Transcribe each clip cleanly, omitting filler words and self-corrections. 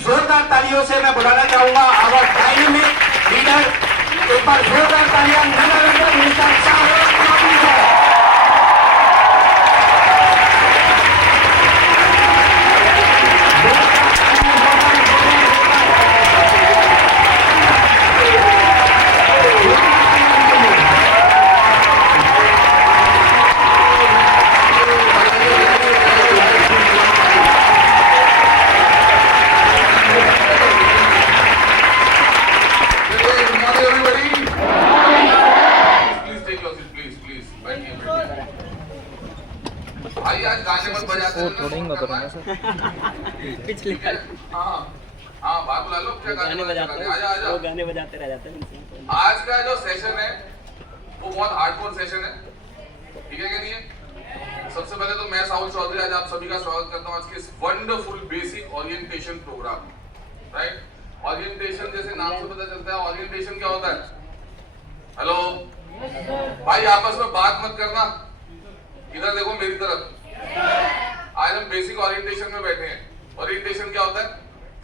जोरदार तालियों से मैं बुलाना चाहूंगा आवर डायनेमिक लीडर। एक बार जोरदार तालियां नगर मिस्टर शाहरुख खान को। पिछले बात बुला लो, क्या गाने बजाते हैं? वो गाने बजाते रह जाते हैं। आज का जो सेशन है वो बहुत हार्डकोर सेशन है, ठीक है कि नहीं है? सबसे पहले तो मैं साहुल चौधरी आज आप सभी का स्वागत करता हूँ आज के इस wonderful basic orientation program. Right, orientation जैसे नाम से पता चलता है, ओरिएंटेशन क्या होता है? हेलो भाई, आपस में बात मत करना, इधर देखो मेरी तरफ। आज हम बेसिक ओरिएंटेशन में बैठे हैं। ओरिएंटेशन क्या होता है?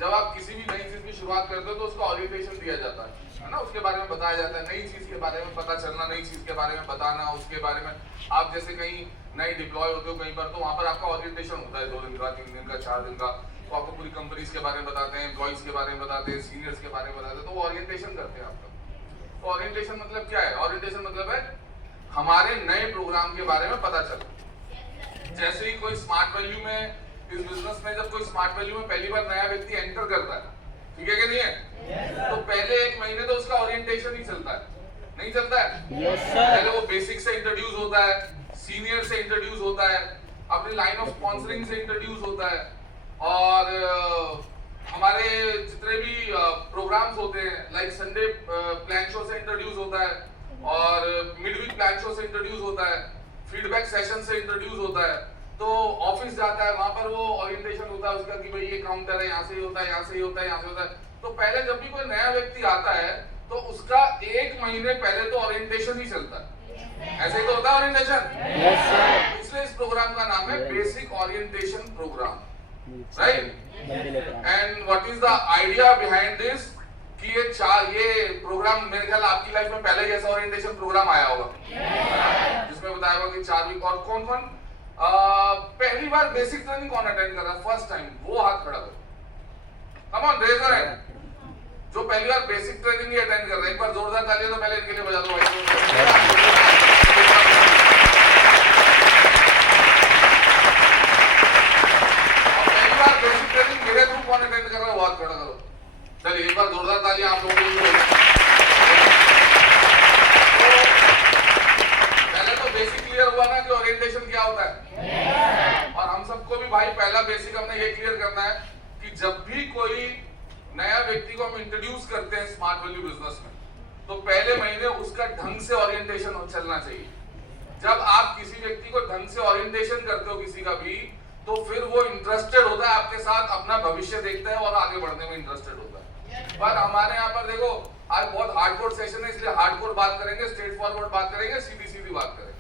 जब आप किसी भी नई चीज की शुरुआत करते हो तो उसका ओरिएंटेशन दिया जाता है ना, उसके बारे में बताया जाता है, नई चीज के बारे में पता चलना, नई चीज के बारे में बताना, उसके बारे में आप जैसे कहीं नई डिप्लॉय होते हो कहीं पर, तो वहां पर आपका ओरिएंटेशन होता है 2 दिन का, 3 दिन का, 4 दिन का। तो आपको पूरी कंपनीज के बारे में बताते हैं, एम्प्लॉइज के बारे में बताते हैं, सीनियर्स के बारे में बताते हैं, तो वो ओरिएंटेशन करते हैं आपका। तो ओरिएंटेशन मतलब क्या है? ओरिएंटेशन मतलब है हमारे नए प्रोग्राम के बारे में पता चले। जैसे ही कोई स्मार्ट वैल्यू में, इस बिजनेस में जब कोई स्मार्ट वैल्यू में पहली बार नया व्यक्ति एंटर करता है, ठीक है कि नहीं है? तो पहले 1 महीने तो उसका ओरिएंटेशन ही चलता है, नहीं चलता है? पहले वो बेसिक से इंट्रोड्यूस होता है, सीनियर से इंट्रोड्यूस होता है, अपनी लाइन ऑफ स्पॉन्सरिंग से इंट्रोड्यूस होता है, और हमारे जितने भी प्रोग्राम्स होते हैं लाइक संडे प्लान शो से इंट्रोड्यूस होता है, और मिड वीक प्लान शो से इंट्रोड्यूस होता है, फीडबैक सेशन से इंट्रोड्यूस होता है। तो ऑफिस जाता है, वहां पर वो ओरिएंटेशन होता है उसका कि भाई ये काउंटर है, यहाँ से ही होता है, यहाँ से ही होता है, यहाँ से होता है। तो पहले जब भी कोई नया व्यक्ति आता है तो उसका 1 महीने पहले तो ओरिएंटेशन ही चलता है। ऐसे ही तो होता है ओरिएंटेशन। इसलिए इस प्रोग्राम का नाम है basic orientation program, right? And what is the idea behind this कि ये प्रोग्राम मेरे ख्याल आपकी लाइफ में पहले ही ऐसा ओरिएंटेशन प्रोग्राम आया होगा जिसमें बताया होगा कि 4 वीक। और कौन कौन पहली बार बेसिक ट्रेनिंग कौन अटेंड कर रहा है फर्स्ट टाइम? वो हाथ खड़ा करो, come on, raise your hand. जो पहली बार बेसिक ट्रेनिंग ही अटेंड कर रहे हैं, एक बार जोरदार तालियां तो पहले इनके लिए बजा दो भाई। पहली बार बेसिक ट्रेनिंग मेरे थ्रू कौन अटेंड कर रहा है वो हाथ खड़ा करो। चलिए एक बार जोरदार तालियां आप लोगों के लिए। पहले तो बेसिक क्लियर हुआ ना कि ओरिएंटेशन क्या होता है, और हम सबको भी भाई पहला बेसिक हमने ये क्लियर करना है कि जब भी कोई नया व्यक्ति को हम इंट्रोड्यूस करते हैं स्मार्ट वैल्यू बिजनेस में, तो पहले महीने उसका ढंग से ओरिएंटेशन चलना चाहिए। जब आप किसी व्यक्ति को ढंग से ओरिएंटेशन करते हो किसी का भी, तो फिर वो इंटरेस्टेड होता है आपके साथ, अपना भविष्य देखता है और आगे बढ़ने में इंटरेस्टेड होता है। पर हमारे यहाँ पर देखो आज बहुत हार्डकोर सेशन है, इसलिए हार्डकोर बात करेंगे, स्ट्रेट फॉरवर्ड बात करेंगे, सीधी सीधी बात करेंगे,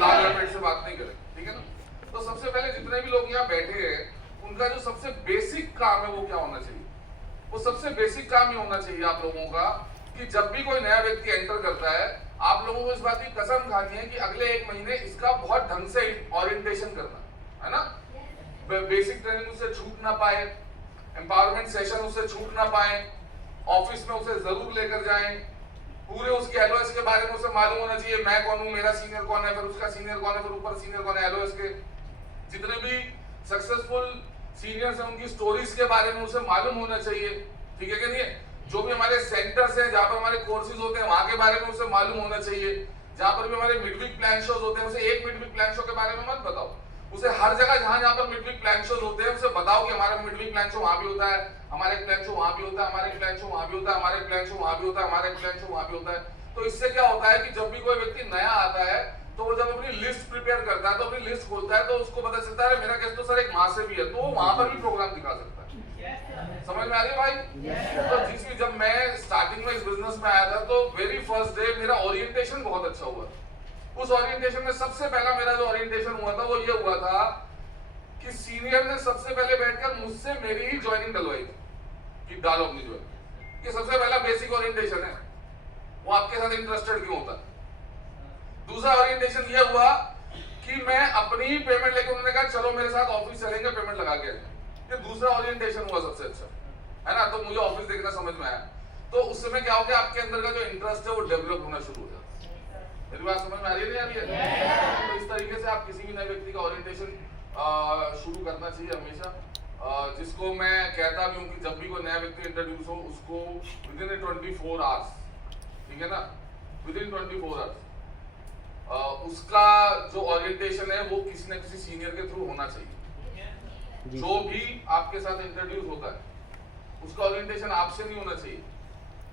लाल लपेट से बात नहीं करेंगे, ठीक है ना? तो सबसे पहले जितने भी लोग यहाँ बैठे हैं उनका जो सबसे बेसिक काम है वो क्या होना चाहिए? वो सबसे बेसिक काम ये होना चाहिए आप लोगों का कि जब भी कोई नया व्यक्ति एंटर करता है, आप लोगों को इस बात की कसम खानी है कि अगले 1 महीने इसका बहुत ढंग से ओरिएंटेशन करना है ना। बेसिक ट्रेनिंग उससे छूट ना पाए, एम्पावरमेंट सेशन उससे छूट ना पाए, ऑफिस में उसे जरूर लेकर जाएं, पूरे उसके एलओएस के बारे में उसे मालूम होना चाहिए, मैं कौन हूं, मेरा सीनियर कौन है, फिर उसका सीनियर कौन है, फिर ऊपर सीनियर कौन है, एलओएस के जितने भी सक्सेसफुल सीनियर्स हैं उनकी स्टोरीज के बारे में उसे मालूम होना चाहिए, ठीक है कि नहीं? जो भी हमारे सेंटर्स हैं जहां पर हमारे कोर्सेज होते हैं वहां के बारे में उसे मालूम होना चाहिए। जहां पर भी हमारे मिडवीक प्लान शोज होते हैं उसे एक मिडवीक प्लान शो के बारे में मत बताओ, उसे हर जगह जहां पर मिडवीक प्लान शोज होते हैं उसे बताओ कि हमारा मिडवीक प्लान शो वहां भी होता है, हमारे प्लान शो वहां भी होता है, हमारे प्लान शो वहां भी होता है, हमारे प्लान शो वहां भी होता है, हमारे प्लान शो वहां भी होता है। तो इससे क्या होता है कि जब भी कोई व्यक्ति नया आता है तो वो जब अपनी लिस्ट प्रिपेयर करता है तो अपनी लिस्ट खोलता है तो उसको पता चलता है मेरा गेस्ट तो सर एक माह से भी है, तो वहां पर भी प्रोग्राम दिखा सकता है। समझ में आ रही है भाई? तो जिसकी जब मैं स्टार्टिंग में इस बिजनेस में आया था तो वेरी फर्स्ट डे मेरा ओरिएंटेशन बहुत अच्छा हुआ। उस ओरिएंटेशन में सबसे पहला मेरा जो ओरिएंटेशन हुआ था वो ये हुआ था कि सीनियर ने सबसे पहले बैठकर मुझसे मेरी ही ज्वाइनिंग डलवाई थी। कि डालो अपनी जो है। ये सबसे पहला बेसिक ओरिएंटेशन है, वो आपके साथ इंटरेस्टेड क्यों होता है। दूसरा ओरिएंटेशन ये हुआ कि मैं अपनी ही पेमेंट लेके, उन्होंने कहा चलो मेरे साथ ऑफिस चलेंगे, पेमेंट लगा के। ये दूसरा ओरिएंटेशन हुआ सबसे अच्छा, है ना। तो मुझे ऑफिस देखना समझ में आया, तो उस समय क्या हो गया, आपके अंदर का जो इंटरेस्ट है वो डेवलप होना शुरू हो जाता है। मेरी बात समझ में आ रही है, नहीं आ रही है? तो इस तरीके से आप किसी भी नए व्यक्ति का ओरिएंटेशन शुरू करना चाहिए हमेशा। जिसको मैं कहता भी हूँ कि जब भी कोई नया व्यक्ति इंट्रोड्यूस हो, उसको विदिन 24 आवर्स, ठीक है ना, विदिन 24 आवर्स उसका जो ओरिएंटेशन है वो किसी न किसी सीनियर के थ्रू होना चाहिए। जो भी आपके साथ इंट्रोड्यूस होता है उसका ओरिएंटेशन आपसे नहीं होना चाहिए,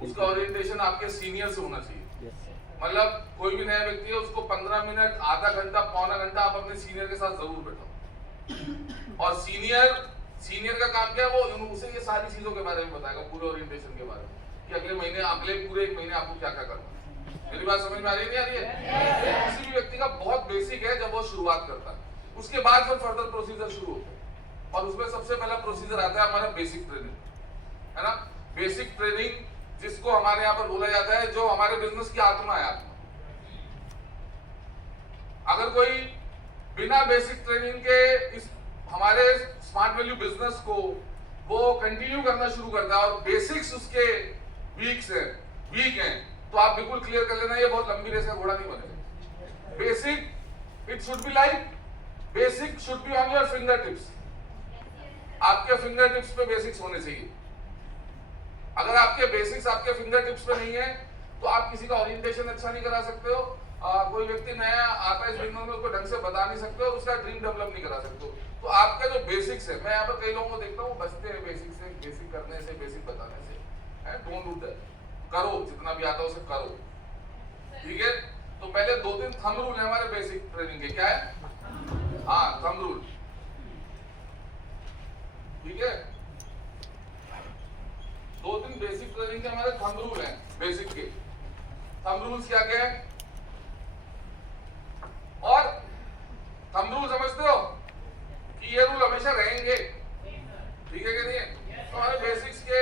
उसका ओरिएंटेशन आपके सीनियर से होना चाहिए। मतलब कोई भी नया व्यक्ति है, उसको 15 मिनट, आधा घंटा, पौना घंटा आप अपने सीनियर के साथ जरूर बैठो। और सीनियर का काम क्या है, वो उसे ये सारी चीजों के बारे में बताएगा, पूरे ओरिएंटेशन के बारे में, कि अगले पूरे 1 महीने आपको क्या क्या करना है। मेरी बात समझ में आ रही है, नहीं आ रही है? किसी भी व्यक्ति का बहुत बेसिक है जब वो शुरुआत करता है, उसके बाद फिर फर्दर प्रोसीजर शुरू होता है। और उसमें सबसे पहला प्रोसीजर आता है हमारा बेसिक ट्रेनिंग, है ना। बेसिक ट्रेनिंग जिसको हमारे यहाँ पर बोला जाता है, जो हमारे बिजनेस की आत्मा है, आत्मा। अगर कोई बिना बेसिक ट्रेनिंग के इस हमारे स्मार्ट वैल्यू बिजनेस को वो कंटिन्यू करना शुरू करता है और बेसिक्स उसके वीक हैं, तो आप बिल्कुल क्लियर कर लेना, ये बहुत लंबी रेस का घोड़ा नहीं बनेगा। Basic it should be like, basic should be on your finger tips. आपके फिंगर टिप्स पे बेसिक्स होने चाहिए। अगर आपके बेसिक्स आपके फिंगर टिप्स पे नहीं है तो आप किसी का ओरिएंटेशन अच्छा नहीं करा सकते हो। कोई व्यक्ति नया आता है इस बिजनेस में, उसको ढंग से बता नहीं सकते हो, उसका ड्रीम डेवलप नहीं करा सकते हो। तो आपके जो बेसिक्स है, मैं यहाँ पर कई लोगों को देखता हूँ बचते हैं बेसिक से, बेसिक करने से, बेसिक बताने से। डोंट डू दैट, करो जितना भी आता है उसे करो, ठीक है। तो पहले 2-3 थंब रूल है हमारे बेसिक ट्रेनिंग के। क्या है? हाँ, थंब रूल, ठीक है। 2-3 बेसिक ट्रेनिंग के हमारे थंब रूल हैं, बेसिक के। थंब रूल्स क्या क्या है? और थंब रूल समझते हो कि ये रूल हमेशा रहेंगे, ठीक है कि नहीं है? तो हमारे बेसिक्स के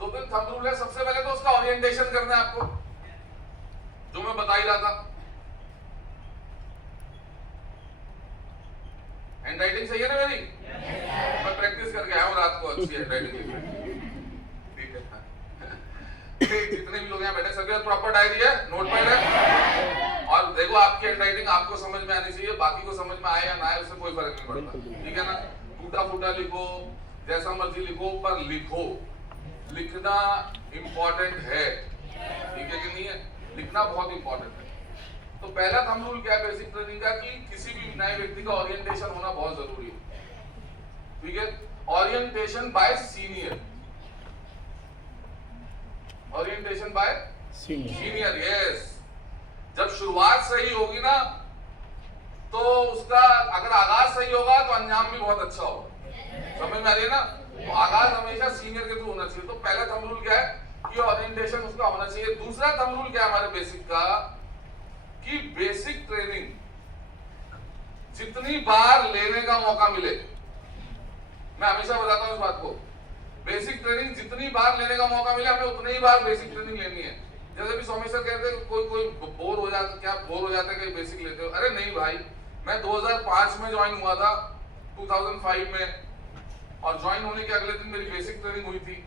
2-3 थंब रूल है। सबसे पहले तो उसका ओरिएंटेशन करना है आपको, जो मैं बता ही रहा था। हैंडराइटिंग सही है ना मेरी? मैं प्रैक्टिस करके आया हूँ रात को, अच्छी हैंडराइटिंग, ठीक है। जितने भी लोग यहाँ बैठे सभी प्रॉपर डायरी है, नोट पैड है। और देखो आपकी हैंडराइटिंग आपको समझ में आनी चाहिए, बाकी को समझ में आए या ना आए उससे कोई फर्क नहीं पड़ता, ठीक है ना। टूटा फूटा लिखो, जैसा मर्जी लिखो, पर लिखो। लिखना इंपॉर्टेंट है, ठीक है कि नहीं है? लिखना बहुत इंपॉर्टेंट है। तो पहला थंब रूल क्या है बेसिक ट्रेनिंग का, कि किसी भी नए व्यक्ति का ओरिएंटेशन होना बहुत जरूरी है, ठीक है। Orientation bye senior, orientation bye senior, yes. जब शुरुआत सही होगी ना, तो उसका अगर आगाज सही होगा तो अंजाम भी बहुत अच्छा होगा। समझ में आ रही है ना? तो आगाज हमेशा सीनियर के थ्रू होना चाहिए। तो पहला थंब रूल क्या है कि ओरिएंटेशन उसका होना चाहिए। दूसरा थंब रूल क्या है हमारे बेसिक का, कि बेसिक ट्रेनिंग जितनी बार लेने का मौका मिले, मैं हमेशा बताता हूं इस बात को, बेसिक ट्रेनिंग जितनी बार लेने का मौका मिले, हमें उतनी ही बार बेसिक ट्रेनिंग लेनी है। जैसे भी सोमेश्वर कहते हैं कोई बोर हो जाता, क्या बोर हो जाता है कि बेसिक लेते हो? अरे नहीं भाई, मैं 2005 में ज्वाइन हुआ था, 2005 में, और ज्वाइन होने के अगले दिन मेरी बेसिक ट्रेनिंग हुई थी,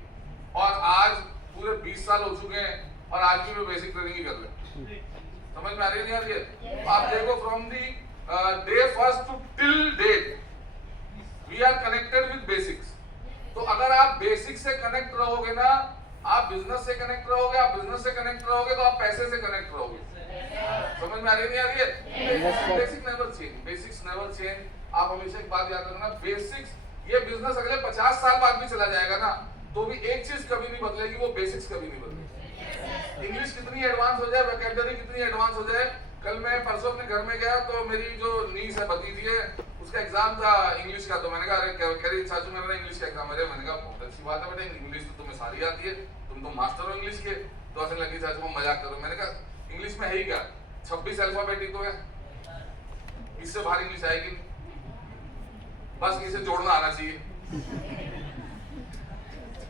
और आज पूरे 20 साल हो चुके हैं और आज भी मैं बेसिक ट्रेनिंग ही कर रहा हूं। समझ में आ रही है, नहीं आ रही है? आप देखो from the day first to till date we are connected with basics. तो अगर आप बेसिक से कनेक्ट रहोगे ना, आप बिजनेस से कनेक्ट रहोगे, आप बिजनेस से कनेक्ट रहोगे तो आप पैसे से कनेक्ट रहोगे। समझ में आ रही है, नहीं आ रही है? Basic never change, basics never change. आप हमेशा एक बात याद रखना, बेसिक्स, ये बिजनेस अगले 50 साल बाद भी चला जाएगा ना, तो भी एक चीज कभी नहीं बदलेगी, वो बेसिक्स कभी नहीं बदलेगी। इंग्लिश कितनी एडवांस हो जाए, वोकैबुलरी कितनी एडवांस हो जाए। कल मैं परसों अपने घर में गया तो मेरी जो नीस है, भतीजी है, उसका एग्जाम था इंग्लिश का। तो मैंने कहा अरे कह रही चाचू मेरा इंग्लिश का एग्जाम है। मैंने कहा बहुत अच्छी बात है बेटा, इंग्लिश तो तुम्हें सारी आती है, तुम तो मास्टर हो इंग्लिश के। तो ऐसे लगी चाचू को मजाक करो। मैंने कहा इंग्लिश में है ही क्या, 26 अल्फाबेटिक तो है, इससे बाहर इंग्लिश आएगी, बस इसे जोड़ना आना चाहिए।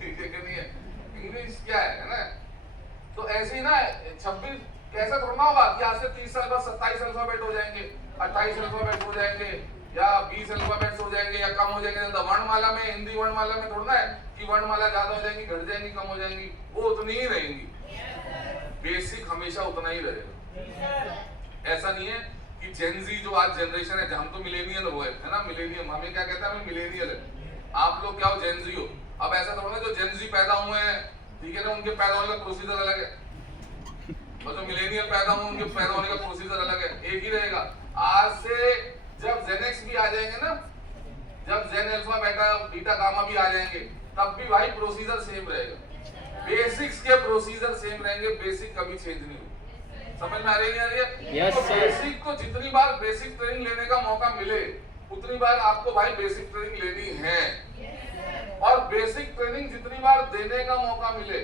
ठीक है कि नहीं है? इंग्लिश क्या है ना? तो ऐसे ही ना 26 कैसा थोड़ा होगा कि आज से 30 साल बाद 27 अल्फाबेट हो जाएंगे, 28 अल्फाबेट हो जाएंगे या 20 अल्फाबेट्स हो जाएंगे या कम हो जाएंगे। तो वर्णमाला में, हिंदी वर्णमाला में थोड़ा है कि वर्णमाला ज्यादा हो जाएंगी, घट जाएंगी, कम हो जाएंगी, वो उतनी ही रहेंगी। बेसिक हमेशा उतना ही रहेगा। ऐसा नहीं है कि जेनजी जो आज जनरेशन है, हम तो मिलेनियल हो है ना, मिलेनियम, हमें क्या कहता है, हमें मिलेनियल है। आप लोग क्या हो, जेनजी हो। अब ऐसा थोड़ा जो जेनजी पैदा हुए हैं, ठीक है ना, उनके पैदा होने का प्रोसीजर अलग है, और जो मिलेनियल पैदा हुए उनके पैदा होने का प्रोसीजर अलग है, एक ही रहेगा। आज से जब जेनेक्स भी आ जाएंगे ना, जब जेन अल्फा बीटा गामा भी आ जाएंगे, तब भी भाई प्रोसीजर सेम रहेगा, बेसिक्स के प्रोसीजर सेम रहेंगे, बेसिक कभी चेंज नहीं होगा। समझ में आ रही है? यस तो सर। बेसिक को जितनी बार बेसिक ट्रेनिंग लेने का मौका मिले, उतनी बार आपको भाई बेसिक ट्रेनिंग लेनी है, और बेसिक ट्रेनिंग जितनी बार देने का मौका मिले,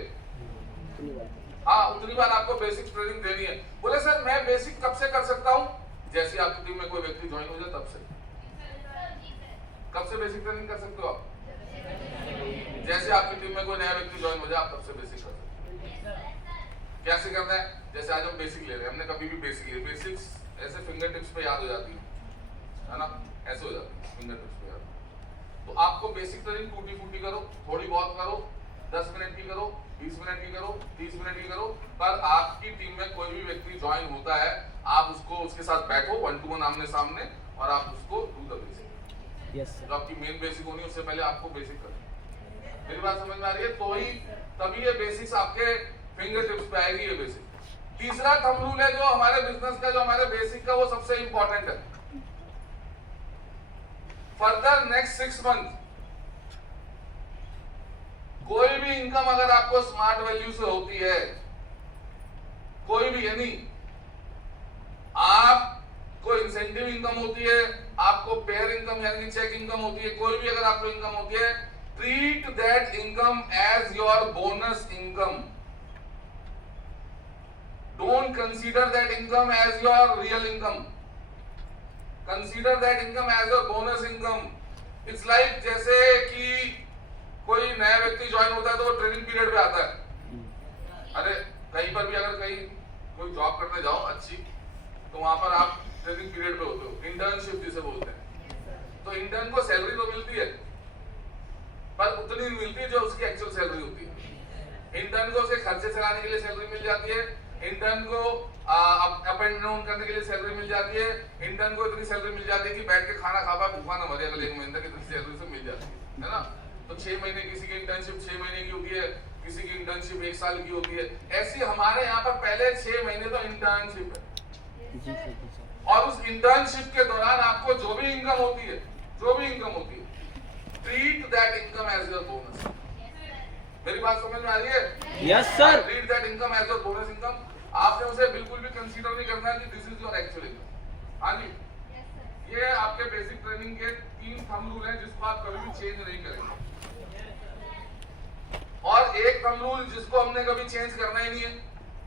हाँ, उतनी बार आपको बेसिक ट्रेनिंग देनी है। बोले सर मैं बेसिक कब से कर सकता हूँ? जैसे आपकी टीम में कोई व्यक्ति ज्वाइन हो जाए तब से। कब से बेसिक ट्रेनिंग कर सकते हो आप? जैसे आपकी टीम में कोई नया व्यक्ति ज्वाइन हो जाए, आप तब से बेसिक कर सकते हो। कैसे करना है? जैसे आज हम बेसिक ले रहे हैं, हमने कभी भी बेसिक लिया, बेसिक्स ऐसे फिंगर टिप्स पे याद हो जाती है ना, ऐसे हो जाती है फिंगर टिप्स पे याद। तो आपको बेसिक ट्रेनिंग टूटी फूटी करो, थोड़ी बहुत करो, 10 मिनट की करो, 20 मिनट की करो, 30 मिनट की करो, पर आपकी टीम में कोई भी व्यक्ति ज्वाइन होता है, आप उसको उसके साथ बैठो 1 to 1 आमने सामने, और आप उसको डू द बेसिक। यस जो आपकी मेन बेसिक होनी है, उससे पहले आपको बेसिक करना। मेरी बात समझ में आ रही है? तो ही तभी ये बेसिक्स आपके फिंगर टिप्स पे आएगी, ये बेसिक। तीसरा थंब रूल है जो हमारे बिजनेस का, जो हमारे बेसिक का, वो सबसे इंपॉर्टेंट है। फर्दर नेक्स्ट 6 मंथ कोई भी इनकम अगर आपको स्मार्ट वैल्यू से होती है, कोई भी, यानी आपको इंसेंटिव इनकम होती है, आपको पेयर इनकम यानी चेक इनकम होती है, कोई भी अगर आपको इनकम होती है, treat that income as your bonus income. Don't consider that income as your real income, consider that income as your bonus income. It's like जैसे कि कोई नया व्यक्ति ज्वाइन होता है तो वो ट्रेनिंग पीरियड पे आता है। अरे कहीं पर भी अगर कहीं कोई जॉब करने जाओ अच्छी, तो वहां पर आप ट्रेनिंग पीरियड पे होते हो, इंटर्नशिप जिसे बोलते हैं। तो इंटर्न को सैलरी तो मिलती है, पर उतनी नहीं मिलती जो उसकी एक्चुअल सैलरी होती है। इंटर्न को उसके खर्चे चलाने के लिए सैलरी मिल जाती है, इंटर्न को अप एंड डाउन करने के लिए सैलरी मिल जाती है, इंटर्न को इतनी सैलरी मिल जाती है कि बैठ के खाना खा पाए, भूखा ना मरे अगले 1 महीने तक, इतनी सैलरी से मिल जाती है ना। तो 6 महीने किसी की इंटर्नशिप 6 महीने की होती है, किसी की इंटर्नशिप 1 साल की होती है। ऐसी हमारे यहाँ पर पहले 6 महीने तो इंटर्नशिप है, और उस इंटर्नशिप के दौरान आपको जो भी इनकम होती है, treat that income as your bonus. मेरी बात समझ में आ रही है? Yes sir. Treat that income as your bonus income. आपने उसे बिल्कुल भी कंसीडर नहीं करना है कि this is your actual income. हाँ जी, ये आपके बेसिक ट्रेनिंग के 3 थंब रूल हैं जिसको आप कभी भी चेंज नहीं करेंगे। और एक थंब रूल जिसको हमने कभी चेंज करना ही नहीं है,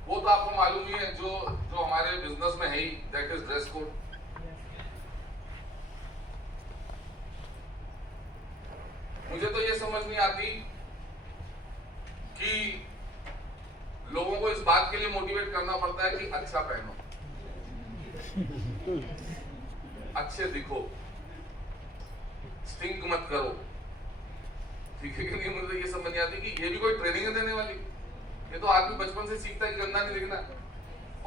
वो तो आपको मालूम ही है, जो हमारे बिजनेस में है ही, दैट इज ड्रेस कोड। मुझे तो ये समझ नहीं आती कि लोगों को इस बात के लिए मोटिवेट करना पड़ता है कि अच्छा पहनो, अच्छे दिखो, स्टिंक मत करो, ठीक है कि नहीं? मुझे ये समझ नहीं आती कि ये भी कोई ट्रेनिंग है देने वाली। ये तो आदमी बचपन से सीखता है कि गंदा नहीं दिखना।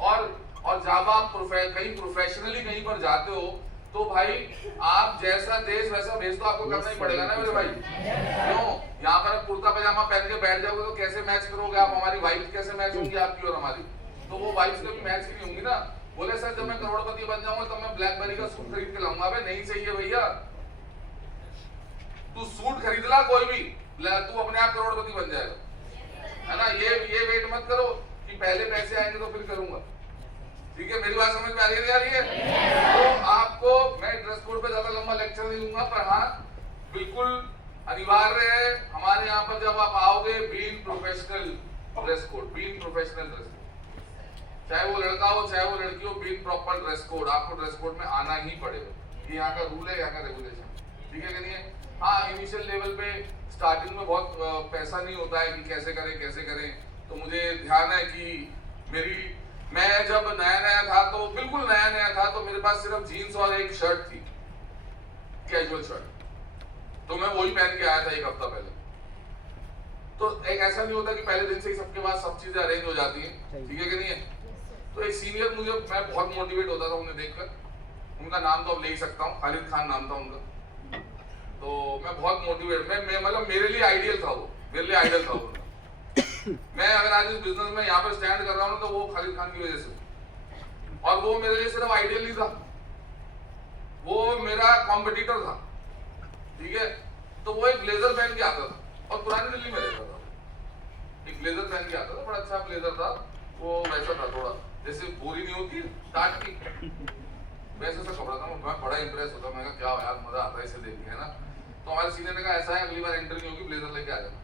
और जब आप कहीं प्रोफेशनली कहीं पर जाते हो, तो भाई आप जैसा देश वैसा भेज तो आपको करना ही पड़ेगा ना मेरे भाई। क्यों? यहाँ पर आप कुर्ता पजामा पहन के बैठ जाओगे तो कैसे मैच करोगे आप? हमारी वाइफ कैसे मैच होंगी आपकी और हमारी? तो वो वाइफ कभी मैच नहीं होंगी ना। बोले सर जब मैं करोड़पति बन जाऊंगा तब मैं ब्लैकबेरी का सूट खरीद के लाऊंगा। नहीं चाहिए भैया, तू सूट खरीद ला कोई भी, तू अपने आप करोड़पति बन जाएगा, है ना। ये वेट मत करो कि पहले पैसे आएंगे तो फिर करूंगा। ठीक है, मेरी बात समझ में आ रही है? तो आपको मैं ड्रेस कोड पे ज्यादा लंबा लेक्चर नहीं दूंगा, पर हाँ बिल्कुल अनिवार्य है हमारे यहाँ पर जब आप आओगे, being professional dress code, being professional dress code, चाहे वो लड़का हो चाहे वो लड़की हो, बीइंग प्रॉपर ड्रेस कोड, आपको ड्रेस कोड में आना ही पड़ेगा। ये यहाँ का रूल है, यहाँ का रेगुलेशन, ठीक है कि नहीं है? हाँ, इनिशियल लेवल पे स्टार्टिंग में बहुत पैसा नहीं होता है कि कैसे करें। तो मुझे ध्यान है कि मैं जब नया था तो बिल्कुल नया था तो मेरे पास सिर्फ जीन्स और एक शर्ट थी, कैजुअल शर्ट, तो मैं वही पहन के आया था एक हफ्ता पहले। तो एक ऐसा नहीं होता कि पहले दिन से ही सबके पास सब चीजें अरेंज हो जाती हैं, ठीक है कि नहीं है। तो एक सीनियर मैं बहुत मोटिवेट होता था उन्हें देखकर, उनका नाम तो अब ले ही सकता हूँ, खालिद खान नाम था उनका। तो मैं बहुत मोटिवेट, मैं मतलब मेरे लिए आइडियल था वो, मेरे लिए आइडियल था वो। मैं अगर आज इस बिजनेस में यहाँ पर स्टैंड कर रहा हूँ तो वो खालिद खान की वजह से, और वो मेरे लिए सिर्फ आइडियल नहीं था, वो मेरा कॉम्पिटिटर था, ठीक है। तो वो एक ब्लेजर पहन के आता था और पुरानी दिल्ली में रहता था, एक ब्लेजर पहन के आता था, बड़ा अच्छा ब्लेजर था वो, वैसा था थोड़ा जैसे बोरी नहीं होती टाट की, वैसे सा कपड़ा था। मैं बड़ा इंप्रेस होता, मैं कहा क्या यार मजा आता है इसे देख के, है ना। तो हमारे सीनियर ने कहा ऐसा है अगली बार एंट्री नहीं होगी, ब्लेजर लेके आ जाना।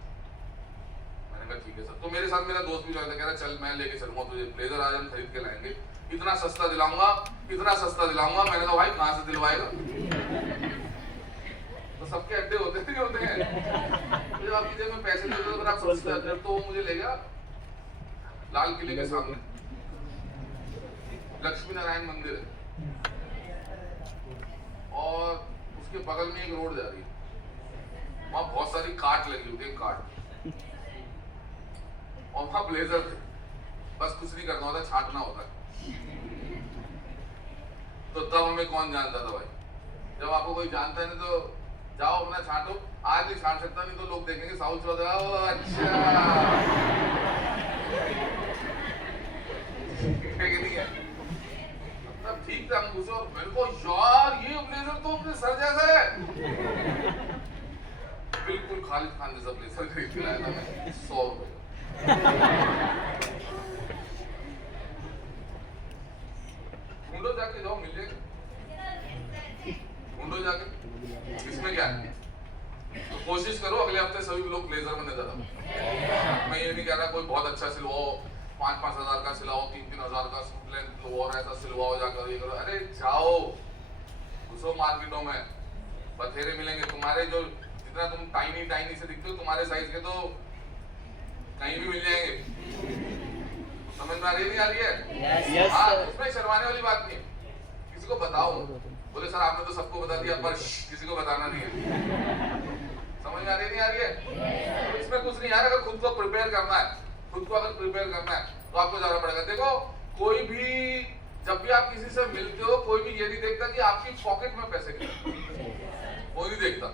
मैंने कहा ठीक है सर। तो मेरे साथ मेरा दोस्त भी कह रहा चल मैं लेके चलूंगा तुझे, ब्लेजर आज हम खरीद के लाएंगे, इतना सस्ता दिलाऊंगा। मैंने कहा भाई कहाँ से दिलवाएगा, तो सबके अड्डे होते हैं। तो जब आपकी जेब में पैसे देते तो आप सस्ते अड्डे, तो मुझे ले गया लाल किले के सामने लक्ष्मी नारायण मंदिर है, और उसके बगल में एक रोड जा रही है, वहां बहुत सारी कार्ट लगी होती है, कार्ट, और वहां ब्लेजर थे, बस कुछ नहीं करना होता, छांटना होता है। तो तब हमें कौन जानता था भाई, जब आपको कोई जानता नहीं तो जाओ अपना छांटो। आज नहीं छांट सकता, नहीं तो लोग देखेंगे साउथ चौधरी, अच्छा नहीं है। तब ठीक था, हम घुसे और मेरे को यार ये ब्लेजर तो अपने सर जैसा है, बिल्कुल खालिद खान जैसा ब्लेजर खरीद के लाया था मैं, 100 रुपए। ढूंढो जाके, जाओ मिल जाएगा, ढूंढो जाके, इसमें क्या है। तो कोशिश करो अगले हफ्ते सभी लोग ब्लेजर में नजर आओ। मैं ये नहीं कह रहा कोई बहुत अच्छा सिलवाओ, 5-5 हजार का सिलाओ, 3-3 हजार का सूट लेंथ लो और ऐसा सिलवाओ जाकर ये करो। अरे जाओ घुसो मार्केटों में, बथेरे मिलेंगे तुम्हारे, जो जितना तुम टाइनी से दिखते हो तुम्हारे साइज के तो कहीं भी मिल जाएंगे। समझ में आ रही है? हाँ, उसमें शर्माने वाली बात नहीं है, किसी को बताओ। बोले सर आपने तो सबको बता दिया, पर किसी को बताना नहीं है। समझ में आ रही है? तो इसमें कुछ नहीं यार, अगर खुद को प्रिपेयर करना है, खुद को अगर प्रिपेयर करना है तो आपको जाना पड़ेगा। देखो कोई भी, जब भी आप किसी से मिलते हो, कोई भी ये नहीं देखता कि आपकी पॉकेट में पैसे कितने, कोई नहीं देखता।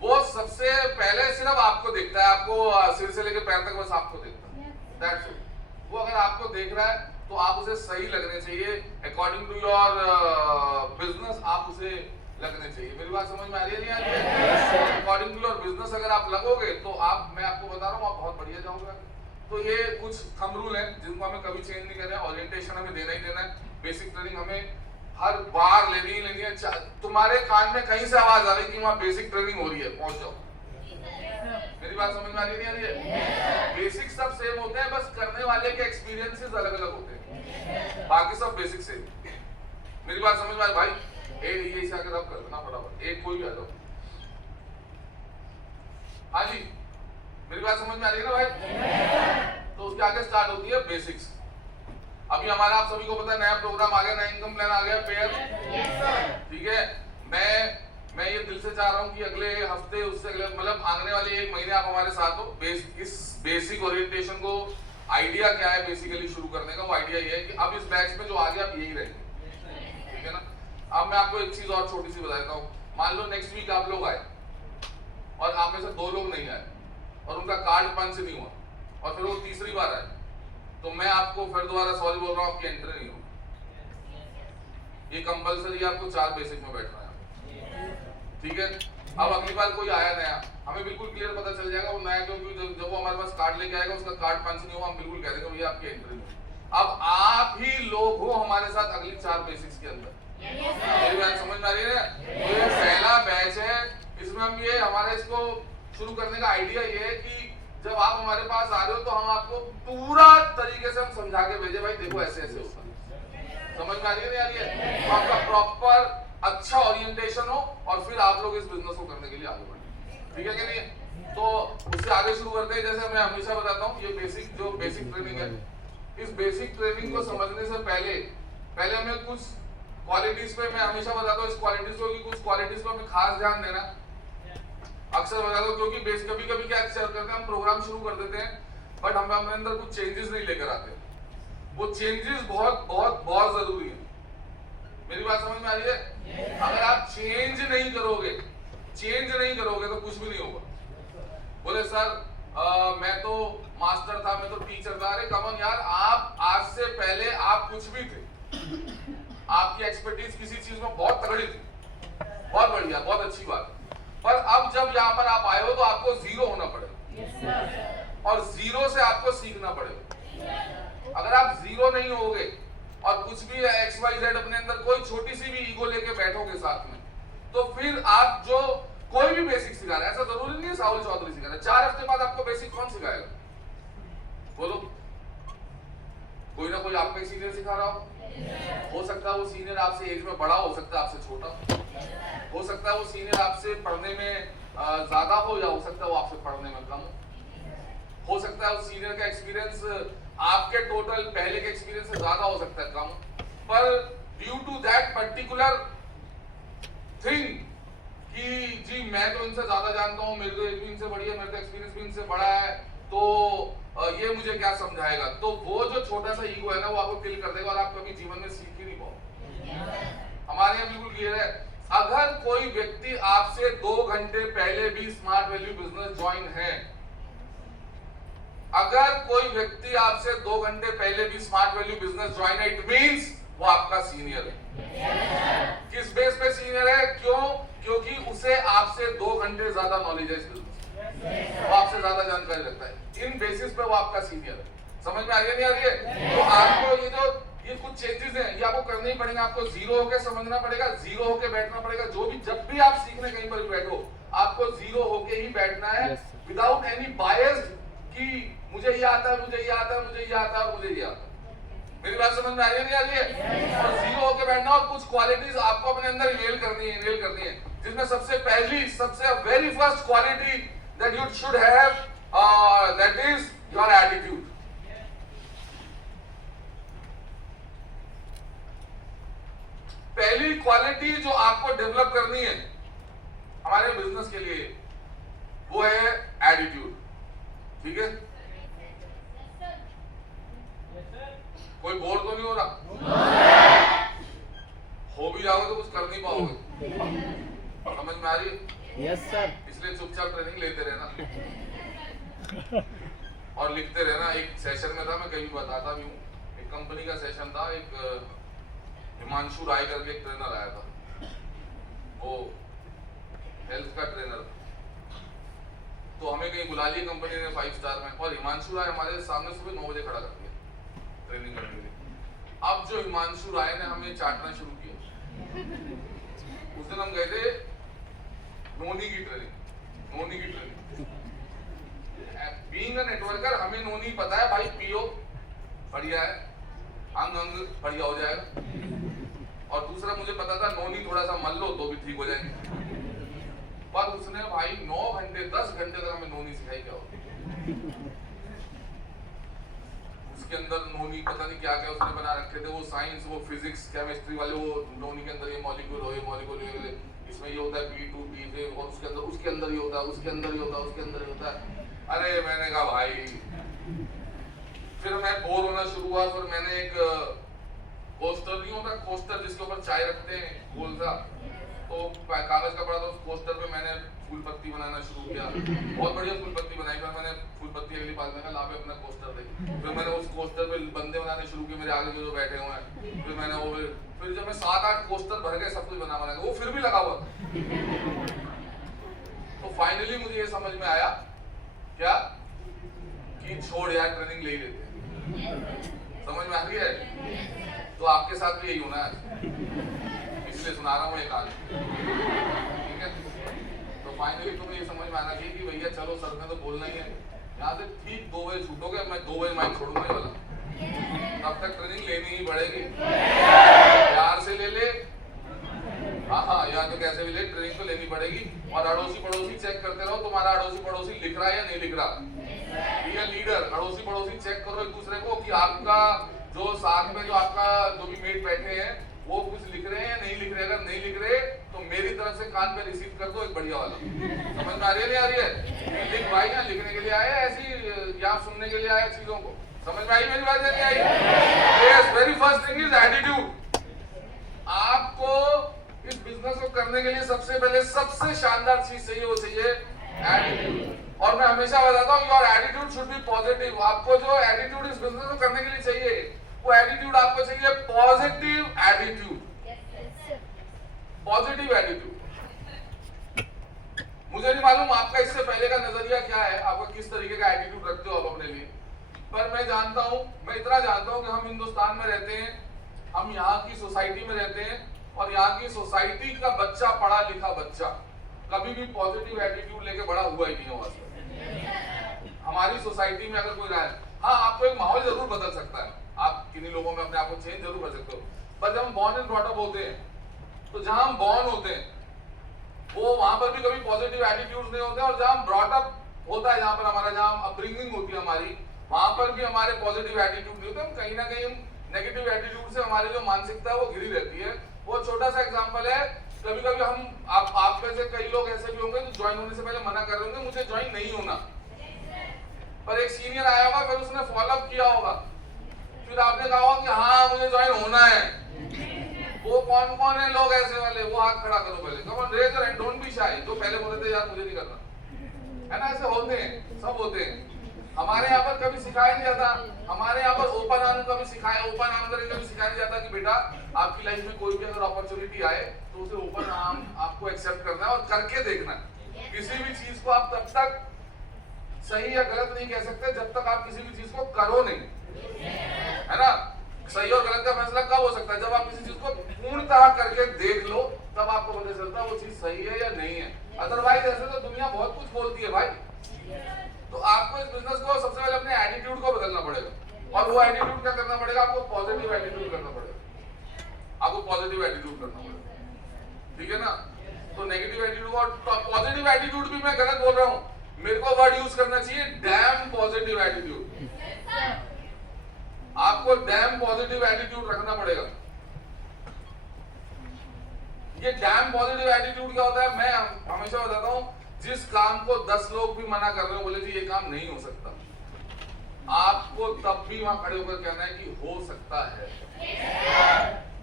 वो सबसे पहले सिर्फ आपको देखता है, आपको सिर से लेकर पैर तक बस आपको देखता है, दैट्स इट। वो अगर आपको देख रहा है तो आप उसे सही लगने चाहिए, अकॉर्डिंग टू योर बिजनेस आप उसे लगने चाहिए। मेरी बात समझ में आ रही है? अकॉर्डिंग टू योर बिजनेस अगर आप लगोगे तो मैं आपको बता रहा हूँ आप बहुत बढ़िया जाओगे। तो ये कुछ थंब रूल है जिनको हमें कभी चेंज नहीं करना है। ओरिएंटेशन हमें देना ही देना है, बेसिक ट्रेनिंग हमें हर बार लेनी ही लेनी है। तुम्हारे कान में कहीं से आवाज आ रही कि वहाँ बेसिक ट्रेनिंग हो रही है, पहुंच जाओ। मेरी बात समझ में आ रही है? बेसिक सब सेम होते हैं, बस करने वाले के एक्सपीरियंसेस अलग अलग होते हैं, बाकी सब बेसिक सेम। मेरी बात समझ में आ रही भाई? ये अगर आप कर देना फटाफट, एक कोई भी आ जाओ। हाँ जी, मेरी बात समझ में आ रही है ना भाई? तो उसके आगे स्टार्ट होती है बेसिक्स। अभी हमारा आप सभी को पता है नया प्रोग्राम आ गया, नया इनकम प्लान आ गया, पेयर, ठीक है। मैं ये दिल से चाह रहा हूँ कि अगले हफ्ते, उससे अगले मतलब आने वाले 1 महीने आप हमारे साथ हो। इस बेसिक ओरिएंटेशन को आइडिया क्या है बेसिकली शुरू करने का, वो आइडिया ये है कि अब इस बैच में जो आ गया आप यही रहेंगे, ठीक है ना। अब मैं आपको एक चीज और छोटी सी बता देता हूँ। मान लो नेक्स्ट वीक आप लोग आए और आप में से 2 लोग नहीं आए और उनका कार्ड पंच नहीं हुआ और फिर वो तीसरी बार आए, तो मैं आपको फिर दोबारा सॉरी बोल रहा हूँ, आपकी एंट्री नहीं होगी। ये कंपलसरी आपको 4 बेसिक में बैठना है, ठीक है। अब अगली बार कोई आया नया, हमें बिल्कुल क्लियर पता चल जाएगा वो नया, क्योंकि जब वो हमारे पास कार्ड लेके आएगा उसका कार्ड पंच नहीं हुआ, हम बिल्कुल कह देंगे भैया आपकी एंट्री नहीं। अब आप ही लोग हो हमारे साथ अगली 4 बेसिक्स के अंदर। मेरी बात समझ में आ रही है? तो ये पहला बैच है, इसमें हम ये हमारे इसको शुरू करने का आइडिया ये है कि जब आप हमारे पास आ रहे हो तो हम आपको पूरा तरीके से हम समझा के भेजे, भाई देखो ऐसे ऐसे होता है। समझ में आ रही है नहीं आ रही है? तो आपका प्रॉपर अच्छा ओरिएंटेशन हो और फिर आप लोग इस बिजनेस को करने के लिए आगे बढ़े, ठीक है कि नहीं? तो उससे आगे शुरू करते हैं। जैसे मैं हमेशा बताता हूँ, ये बेसिक ट्रेनिंग है। इस बेसिक ट्रेनिंग को समझने से पहले हमें कुछ क्वालिटीज पे, मैं हमेशा बताता हूँ इस क्वालिटीज को, कि कुछ क्वालिटीज पे हमें खास ध्यान देना। अक्सर बताता हूँ क्योंकि कभी कभी क्या करते हैं, हम प्रोग्राम शुरू कर देते हैं बट हम अपने अंदर कुछ चेंजेस नहीं लेकर आते। वो चेंजेस बहुत बहुत बहुत जरूरी है। मेरी बात समझ में आ रही है? अगर आप चेंज नहीं करोगे तो कुछ भी नहीं होगा। बोले सर मैं तो मास्टर था, मैं तो टीचर था। अरे कम ऑन यार, आप आज से पहले आप कुछ भी थे, आपकी एक्सपर्टीज किसी चीज में बहुत तगड़ी थी, बहुत बढ़िया, बहुत अच्छी बात। पर अब जब यहाँ पर आप आए हो तो आपको जीरो होना पड़ेगा और जीरो से आपको सीखना पड़ेगा। अगर आप जीरो नहीं होगे और कुछ भी XYZ अपने अंदर कोई छोटी सी भी ईगो लेके बैठोगे साथ में, तो फिर आप जो कोई भी बेसिक सिखा रहा है, ऐसा जरूरी नहीं है साहुल चौधरी सिखा रहा है, 4 हफ्ते बाद आपको बेसिक कौन सिखाएगा? बोलो, कोई ना कोई आपका सीनियर सिखा रहा हो सकता है वो सीनियर आपसे एज में बड़ा, हो सकता है आपसे छोटा, हो सकता है वो सीनियर आपसे पढ़ने में ज्यादा हो, या हो सकता है वो आपसे पढ़ने में कम हो सकता है उस सीनियर का एक्सपीरियंस आपके टोटल पहले के एक्सपीरियंस से ज्यादा हो सकता है कम, पर due to that particular thing कि जी मैं तो इनसे ज्यादा जानता हूँ, मेरे को एज भी इनसे बड़ी है, मेरे को एक्सपीरियंस भी इनसे बड़ा है, तो ये मुझे क्या समझाएगा, तो वो जो छोटा सा ईगो है ना, वो आपको किल कर देगा और आप कभी जीवन में सीख ही नहीं पाओगे। हमारे यहाँ बिल्कुल क्लियर है, अगर कोई व्यक्ति आपसे 2 घंटे पहले भी स्मार्ट वैल्यू बिजनेस ज्वाइन है, अगर कोई व्यक्ति आपसे 2 घंटे पहले भी स्मार्ट वैल्यू बिजनेस ज्वाइन है, इट मींस वो आपका सीनियर है। किस बेस पे सीनियर है? क्योंकि उसे आपसे 2 घंटे ज्यादा नॉलेज है इस बिजनेस, वो आपसे ज्यादा जानकारी रखता है। इन बेसिस पे वो आपका सीनियर है। समझ में आ रही है नहीं आ रही है? तो आपको ये कुछ चेंजेस हैं, ये आपको करने ही पड़ेंगे। आपको जीरो होके समझना पड़ेगा, जीरो होके बैठना पड़ेगा। जब भी आप सीखने कहीं पर भी बैठो, आपको जीरो होके ही बैठना है, विदाउट एनी बायस कि मुझे ये आता है, मुझे ये आता है, मुझे ये आता है और मुझे ये आता है। मेरी बात समझ में आ रही है नहीं आ रही है? और जीरो होके बैठना और कुछ क्वालिटीज आपको अपने अंदर इनहेल करनी है, जिसमें सबसे very first quality that you should have, that is your attitude. पहली क्वालिटी जो आपको डेवलप करनी है हमारे बिजनेस के लिए, वो है एटीट्यूड। ठीक है? कोई बोर तो नहीं हो रहा? हो भी जाओगे तो कुछ कर नहीं पाओगे। समझ में आ रही है? Yes sir. इसलिए चुपचाप ट्रेनिंग लेते रहना और लिखते रहना। एक सेशन में था, मैं कहीं बताता भी हूँ, एक कंपनी का सेशन था, एक हिमांशु राय करके एक ट्रेनर आया था, वो हेल्थ का ट्रेनर। तो हमें कहीं बुला लिया कंपनी ने 5 स्टार में, और हिमांशु राय हमारे सामने सुबह 9 बजे खड़ा कर दिया ट्रेनिंग करने के लिए। अब जो हिमांशु राय ने हमें चाटना शुरू किया, उस दिन हम गए थे नोनी की ट्रेनिंग। बीइंग अ नेटवर्कर हमें नोनी पता है भाई, पियो बढ़िया है, अंग बढ़िया हो जाएगा। और दूसरा मुझे पता था नोनी थोड़ा सा मल लो तो भी ठीक हो जाएंगे। पर उसने भाई 9 घंटे 10 घंटे तक हमें नोनी सिखाई क्या होती है। उसके अंदर नोनी पता नहीं क्या क्या उसने बना रखे थे, वो साइंस, वो फिजिक्स, केमिस्ट्री वाले, वो नोनी के अंदर ये मॉलिक्यूल हो, ये मॉलिक्यूल इसमें ये होता है P2P, और उसके अंदर ये होता है, उसके अंदर ये होता है, उसके अंदर ये होता है। अरे मैंने कहा भाई, फिर मैं बोर होना शुरू हुआ। फिर मैंने एक कोस्टर नहीं होता, कोस्टर जिसके ऊपर चाय रखते हैं गोल सा, तो कागज का पड़ा था, उस कोस्टर पे मैंने फूल पत्ती बनाना शुरू किया। बहुत बढ़िया फूल पत्ती बनाई। फिर मैंने फूल पत्ती अगली बात में ला पे अपना कोस्टर दे, फिर मैंने उस कोस्टर पे बंदे बनाने शुरू किए मेरे आगे जो बैठे हुए हैं। फिर मैंने वो, फिर जब मैं 7-8 कोस्टर भर गए, सब कुछ बना वो फिर भी लगा हुआ। तो फाइनली मुझे ये समझ में आया क्या कि छोड़ यार, ट्रेनिंग ले ही लेते हैं। समझ में आ रही है? तो आपके साथ भी यही होना है, इसलिए सुना रहा हूँ एक आज। ठीक है? तो फाइनली तुम्हें ये समझ में आना चाहिए कि भैया चलो सर में तो बोलना ही है, यहाँ से ठीक 2 बजे छूटोगे, मैं 2 बजे माइक छोड़ूंगा ही वाला। तब तक ट्रेनिंग लेनी ही पड़ेगी, प्यार से ले ले, हाँ, यहाँ तो कैसे भी ले, ट्रेनिंग तो लेनी पड़ेगी। और अड़ोसी पड़ोसी चेक करते रहो, तुम्हारा अड़ोसी पड़ोसी लिख रहा है या नहीं लिख रहा। ये लीडर अड़ोसी पड़ोसी चेक करो एक दूसरे को कि आपका जो साथ में जो आपका जो भी मेट बैठे हैं वो कुछ लिख रहे हैं या नहीं लिख रहे। अगर नहीं लिख रहे तो मेरी तरफ से कान पे रिसीव कर दो एक बढ़िया वाला। समझ में आ रही है नहीं आ रही है? लिख भाई, यहाँ लिखने के लिए आए ऐसी या सुनने के लिए आए चीजों को। समझ में आई मेरी बात? नहीं आई? Yes, very first thing is attitude. आपको इस बिजनेस को करने के लिए सबसे पहले सबसे शानदार चीज चाहिए, वो चाहिए एटीट्यूड। और मैं हमेशा बताता हूँ your attitude should be positive. आपको जो एटीट्यूड इस बिजनेस को करने के लिए चाहिए वो एटीट्यूड आपको चाहिए पॉजिटिव एटीट्यूड। Positive attitude. मुझे नहीं मालूम आपका इससे पहले का नजरिया क्या है, आपका किस तरीके का एटीट्यूड रखते हो आप अपने लिए, पर मैं जानता हूं, मैं इतना जानता हूं कि हम हिंदुस्तान में रहते हैं, हम यहाँ की सोसाइटी में रहते हैं और यहाँ की सोसाइटी का बच्चा, पढ़ा लिखा बच्चा कभी भी पॉजिटिव एटीट्यूड लेके बड़ा हुआ ही नहीं हो वास्तव। हमारी सोसाइटी में अगर कोई रहा है, हाँ आपको एक माहौल जरूर बदल सकता है, आप किन्हीं लोगों में अपने आप को चेंज जरूर कर सकते हो, पर जब हम बॉर्न एंड ब्रॉट अप होते हैं तो जहां हम बॉर्न होते हैं वो वहां पर भी कभी पॉजिटिव एटीट्यूड्स नहीं होते, और जहां ब्रॉट अप होता है, जहां पर हमारा जहां अपब्रिंगिंग होती है हमारी, वहां पर भी हमारे पॉजिटिव एटीट्यूड नहीं होते। हम कहीं ना कहीं नेगेटिव एटीट्यूड से हमारी जो मानसिकता है वो घिरी रहती है। वो छोटा सा एग्जांपल है, कभी कभी हम आप में से कई लोग ऐसे भी होंगे जो ज्वाइन होने से पहले मना कर रहे होंगे मुझे ज्वाइन नहीं होना, पर एक सीनियर आया होगा, फिर उसने फॉलोअप किया होगा, फिर आपने कहा होगा कि हाँ मुझे ज्वाइन होना है। वो कौन कौन है लोग ऐसे वाले, वो हाथ खड़ा करो पहले, come on raise your hand, don't be shy. जो पहले बोलते थे यार मुझे नहीं करना, है ना, ऐसे होते हैं, सब होते हैं। हमारे यहाँ पर कभी सिखाया नहीं जाता, हमारे यहाँ पर ओपन आर्म कभी सिखाया, ओपन आर्म करके कभी सिखाया नहीं जाता कि बेटा आपकी लाइफ में कोई भी अगर अपॉर्चुनिटी आए तो उसे ओपन आर्म आपको एक्सेप्ट करना है और करके देखना। किसी भी चीज को आप तब तक सही या गलत नहीं कह सकते जब तक आप किसी भी चीज को करो नहीं, है ना। सही और गलत का फैसला कब हो सकता है? जब आप किसी चीज को पूर्णतः करके देख लो, तब आपको पता चलता है वो चीज सही है या नहीं है। अदरवाइज ऐसे तो दुनिया बहुत कुछ बोलती है भाई। तो आपको इस बिजनेस को सबसे पहले अपने एटीट्यूड को बदलना पड़ेगा, और वो एटीट्यूड क्या करना पड़ेगा? आपको पॉजिटिव एटीट्यूड करना पड़ेगा, आपको पॉजिटिव एटीट्यूड करना पड़ेगा, ठीक है ना। तो नेगेटिव एटीट्यूड और पॉजिटिव एटीट्यूड भी मैं गलत बोल रहा हूँ, मेरे को वर्ड यूज करना चाहिए डैम पॉजिटिव एटीट्यूड। आपको डैम पॉजिटिव एटीट्यूड रखना पड़ेगा। ये डैम पॉजिटिव एटीट्यूड क्या होता है? मैं हमेशा बताता हूं, जिस काम को 10 लोग भी मना कर रहे हो, बोले जी ये काम नहीं हो सकता, आपको तब भी वहां खड़े होकर कहना है कि हो सकता है,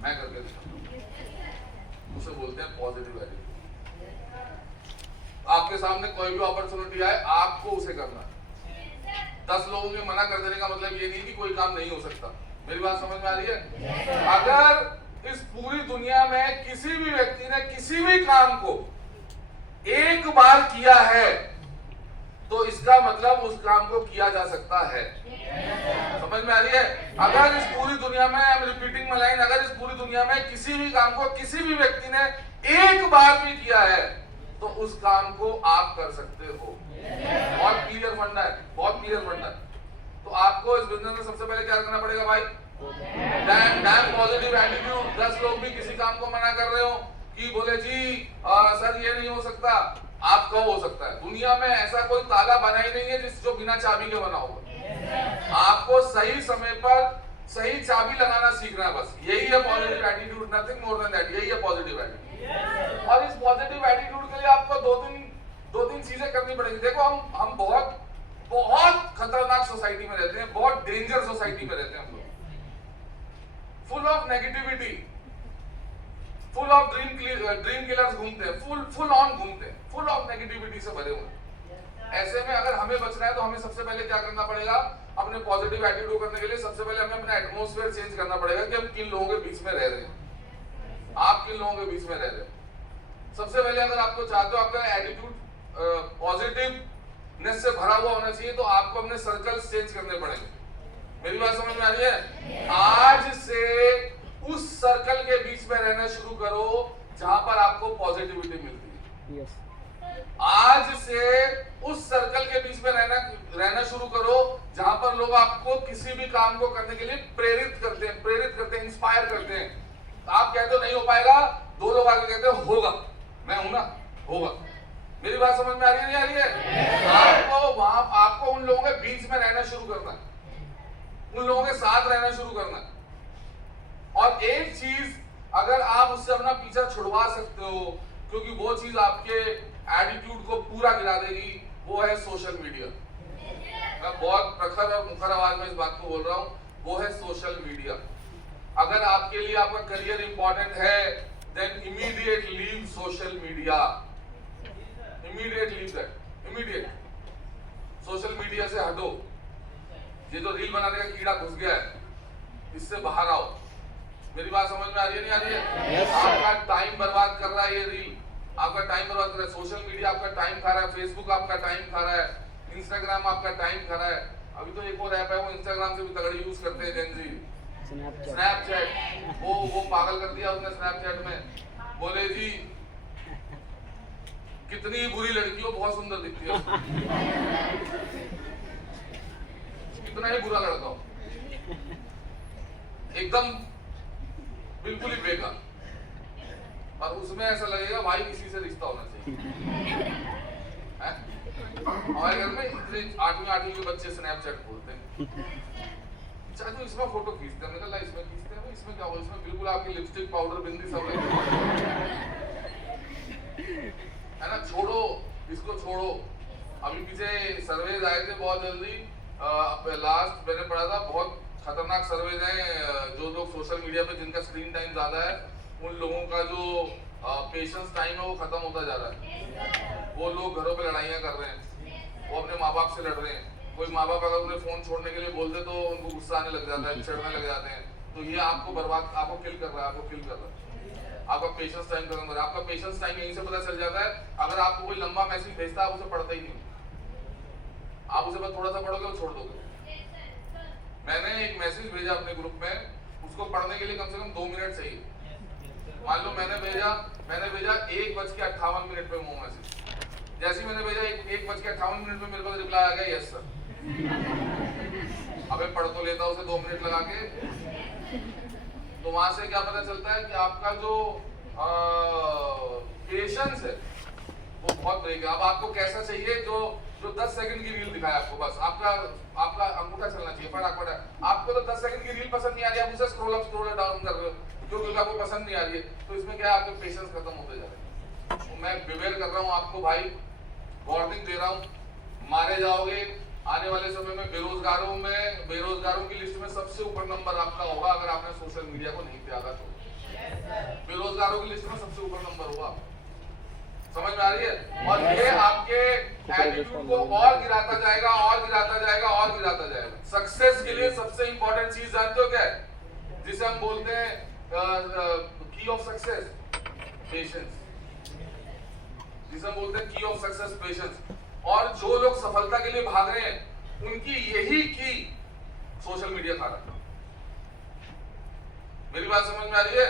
मैं करके दिखाता हूं। उसे बोलते हैं पॉजिटिव एटीट्यूड। आपके सामने कोई भी अपॉर्चुनिटी आए, आपको उसे करना। 10 लोगों के मना कर देने का मतलब ये नहीं कि कोई काम नहीं हो सकता। मेरी बात समझ में आ रही है? अगर इस पूरी दुनिया में किसी भी व्यक्ति ने किसी भी काम को एक बार किया है तो इसका मतलब उस काम को किया जा सकता है। समझ में आ रही है? अगर इस पूरी दुनिया में, I am repeating my line, अगर इस पूरी दुनिया में किसी भी काम को किसी भी व्यक्ति ने एक बार भी किया है तो उस काम को आप कर सकते हो। बहुत क्लियर फंडा है, बहुत क्लियर फंडा है। तो आपको इस बिजनेस में सबसे पहले क्या करना पड़ेगा भाई? Dam positive attitude. 10 लोग भी किसी काम को मना कर रहे हो कि बोले जी सर ये नहीं हो सकता, आप कब हो सकता है? दुनिया में ऐसा कोई ताला बना ही नहीं है जो बिना चाबी के बना होगा। आपको सही समय पर सही चाबी लगाना सीखना है, बस यही है positive attitude, nothing more than that. यही है पॉजिटिव एटीट्यूड। और इस पॉजिटिव एटीट्यूड के लिए आपको दो तीन चीजें करनी पड़ेगी। देखो हम बहुत खतरनाक सोसाइटी में रहते हैं, बहुत डेंजर सोसाइटी में रहते हैं हम लोग, full of negativity, full of dream killers घूमते हैं, फुल ऑन घूमते हैं, फुल ऑफ नेगेटिविटी से भरे हुए। ऐसे में अगर हमें बचना है तो हमें सबसे पहले क्या करना पड़ेगा? अपने पॉजिटिव एटीट्यूड करने के लिए सबसे पहले हमें अपना एटमॉस्फेयर चेंज करना पड़ेगा कि हम किन लोगों के बीच में रह रहे हैं, आप किन लोगों के बीच में रह रहे हैं। सबसे पहले अगर आपको चाहते हो आपका एटीट्यूड पॉजिटिवनेस से भरा हुआ होना चाहिए तो आपको अपने सर्कल्स चेंज करने पड़ेंगे। मेरी बात समझ में आ रही है? आज से उस सर्कल के बीच में रहना शुरू करो जहां पर आपको पॉजिटिविटी मिलती है। आज से उस सर्कल के बीच में रहना शुरू करो जहां पर लोग आपको किसी भी काम को करने के लिए प्रेरित करते हैं, इंस्पायर करते हैं। आप कहते हो नहीं हो पाएगा, दो लोग आके कहते हैं होगा, मैं हूं ना, होगा। मेरी बात समझ में आ रही है नहीं आ रही है? आपको उन लोगों के बीच में रहना शुरू करना है, उन लोगों के साथ रहना शुरू करना है। और एक चीज अगर आप उससे अपना पीछा छुड़वा सकते हो, क्योंकि वो चीज आपके एटीट्यूड को पूरा गिरा देगी, वो है सोशल मीडिया। मैं बहुत प्रखर और मुखर आवाज में इस बात को बोल रहा हूं, वो है सोशल मीडिया। अगर आपके लिए आपका करियर इंपॉर्टेंट है, then immediate leave social media, immediate leave that, immediate social media से हटो। ये जो रील बनाने का कीड़ा घुस गया है, इससे बाहर आओ। मेरी बात समझ में आ रही है नहीं आ रही है? आपका टाइम बर्बाद कर रहा है ये रील, आपका टाइम बर्बाद कर रहा है, सोशल मीडिया आपका टाइम खा रहा है, फेसबुक आपका टाइम खा रहा है, इंस्टाग्राम आपका टाइम खा रहा है। अभी तो एक और ऐप है, वो इंस्टाग्राम से भी तगड़ी यूज करते हैं जेन जी, स्नैपचैट। वो पागल कर दिया उसने स्नैपचैट में। बोले जी कितनी बुरी लड़की हो, बहुत सुंदर दिखती है, कितना ही बुरा लड़का हो, एकदम बिल्कुल ही बेकार, और उसमें ऐसा लगेगा भाई किसी से रिश्ता होना चाहिए। हमारे घर में इतने 8वीं के बच्चे स्नैपचैट खोलते हैं, चाचू इसमें फोटो खींचते हैं, निकल इसमें खींचते हैं, इसमें क्या हो, इसमें बिल्कुल आपकी लिपस्टिक पाउडर बिंदी सब है ना। छोड़ो इसको, छोड़ो। अभी पीछे सर्वेज आए थे बहुत जल्दी, लास्ट मैंने पढ़ा था, बहुत खतरनाक सर्वेज हैं। जो लोग सोशल मीडिया पे जिनका स्क्रीन टाइम ज्यादा है, उन लोगों का जो पेशेंस टाइम है वो खत्म होता जा रहा है। वो लोग घरों पे लड़ाइयाँ कर रहे हैं, वो अपने माँ बाप से लड़ रहे हैं। कोई माँ बाप अगर उन्हें फोन छोड़ने के लिए बोलते तो उनको गुस्सा आने लग जाता है, चिढ़ने लग जाते हैं। तो ये आपको बर्बाद, आपको किल कर रहा है, आपको किल कर रहा है। आपका पेशेंस टाइम खत्म हो रहा है। आपका पेशेंस टाइम यहीं से पता चल जाता है, अगर आपको कोई लंबा मैसेज भेजता है आप उसे पढ़ते ही नहीं, आप उसे बस थोड़ा सा पढ़ोगे और छोड़ दोगे। मैंने एक मैसेज भेजा अपने ग्रुप में, उसको पढ़ने के लिए कम से कम 2 मिनट चाहिए। मान लो मैंने भेजा 1:58 पे वो मैसेज, जैसे मैंने भेजा 1:58 में मेरे पास रिप्लाई आ गया, यस सर। अबे पढ़ तो लेता उसे 2 मिनट लगा के। तो वहां से क्या पता चलता है कि आपका जो पेशेंस है वो बहुत ब्रेक है। अब आपको कैसा चाहिए, जो 10 सेकंड की रील दिखाए आपको, बस आपका अंगूठा चलना चाहिए फटाफट। आपको तो 10 सेकंड की रील पसंद नहीं आ रही, आप उसे स्क्रॉल अप स्क्रॉल डाउन कर रहे हो क्योंकि आपको पसंद नहीं आ रही है। तो इसमें क्या है, आपके पेशेंस खत्म होते जा रहे हैं। तो मैं बिवेयर कर रहा हूँ आपको भाई, वार्निंग दे रहा हूँ, मारे जाओगे। आने वाले समय में बेरोजगारों की लिस्ट में सबसे ऊपर नंबर आपका होगा अगर आपने सोशल मीडिया को नहीं त्यागा तो। बेरोजगारों की लिस्ट में सबसे ऊपर नंबर होगा, समझ में आ रही है? और ये आपके एटीट्यूड को और गिराता जाएगा, और गिराता जाएगा, और गिराता जाएगा। सक्सेस के लिए सबसे इंपॉर्टेंट चीज जानते हो क्या है, जिसे हम बोलते हैं की ऑफ सक्सेस, पेशेंस। जिसे हम बोलते हैं की ऑफ सक्सेस, पेशेंस। और जो लोग सफलता के लिए भाग रहे हैं, उनकी यही की सोशल मीडिया खा रहा है। मेरी बात समझ में आ रही है?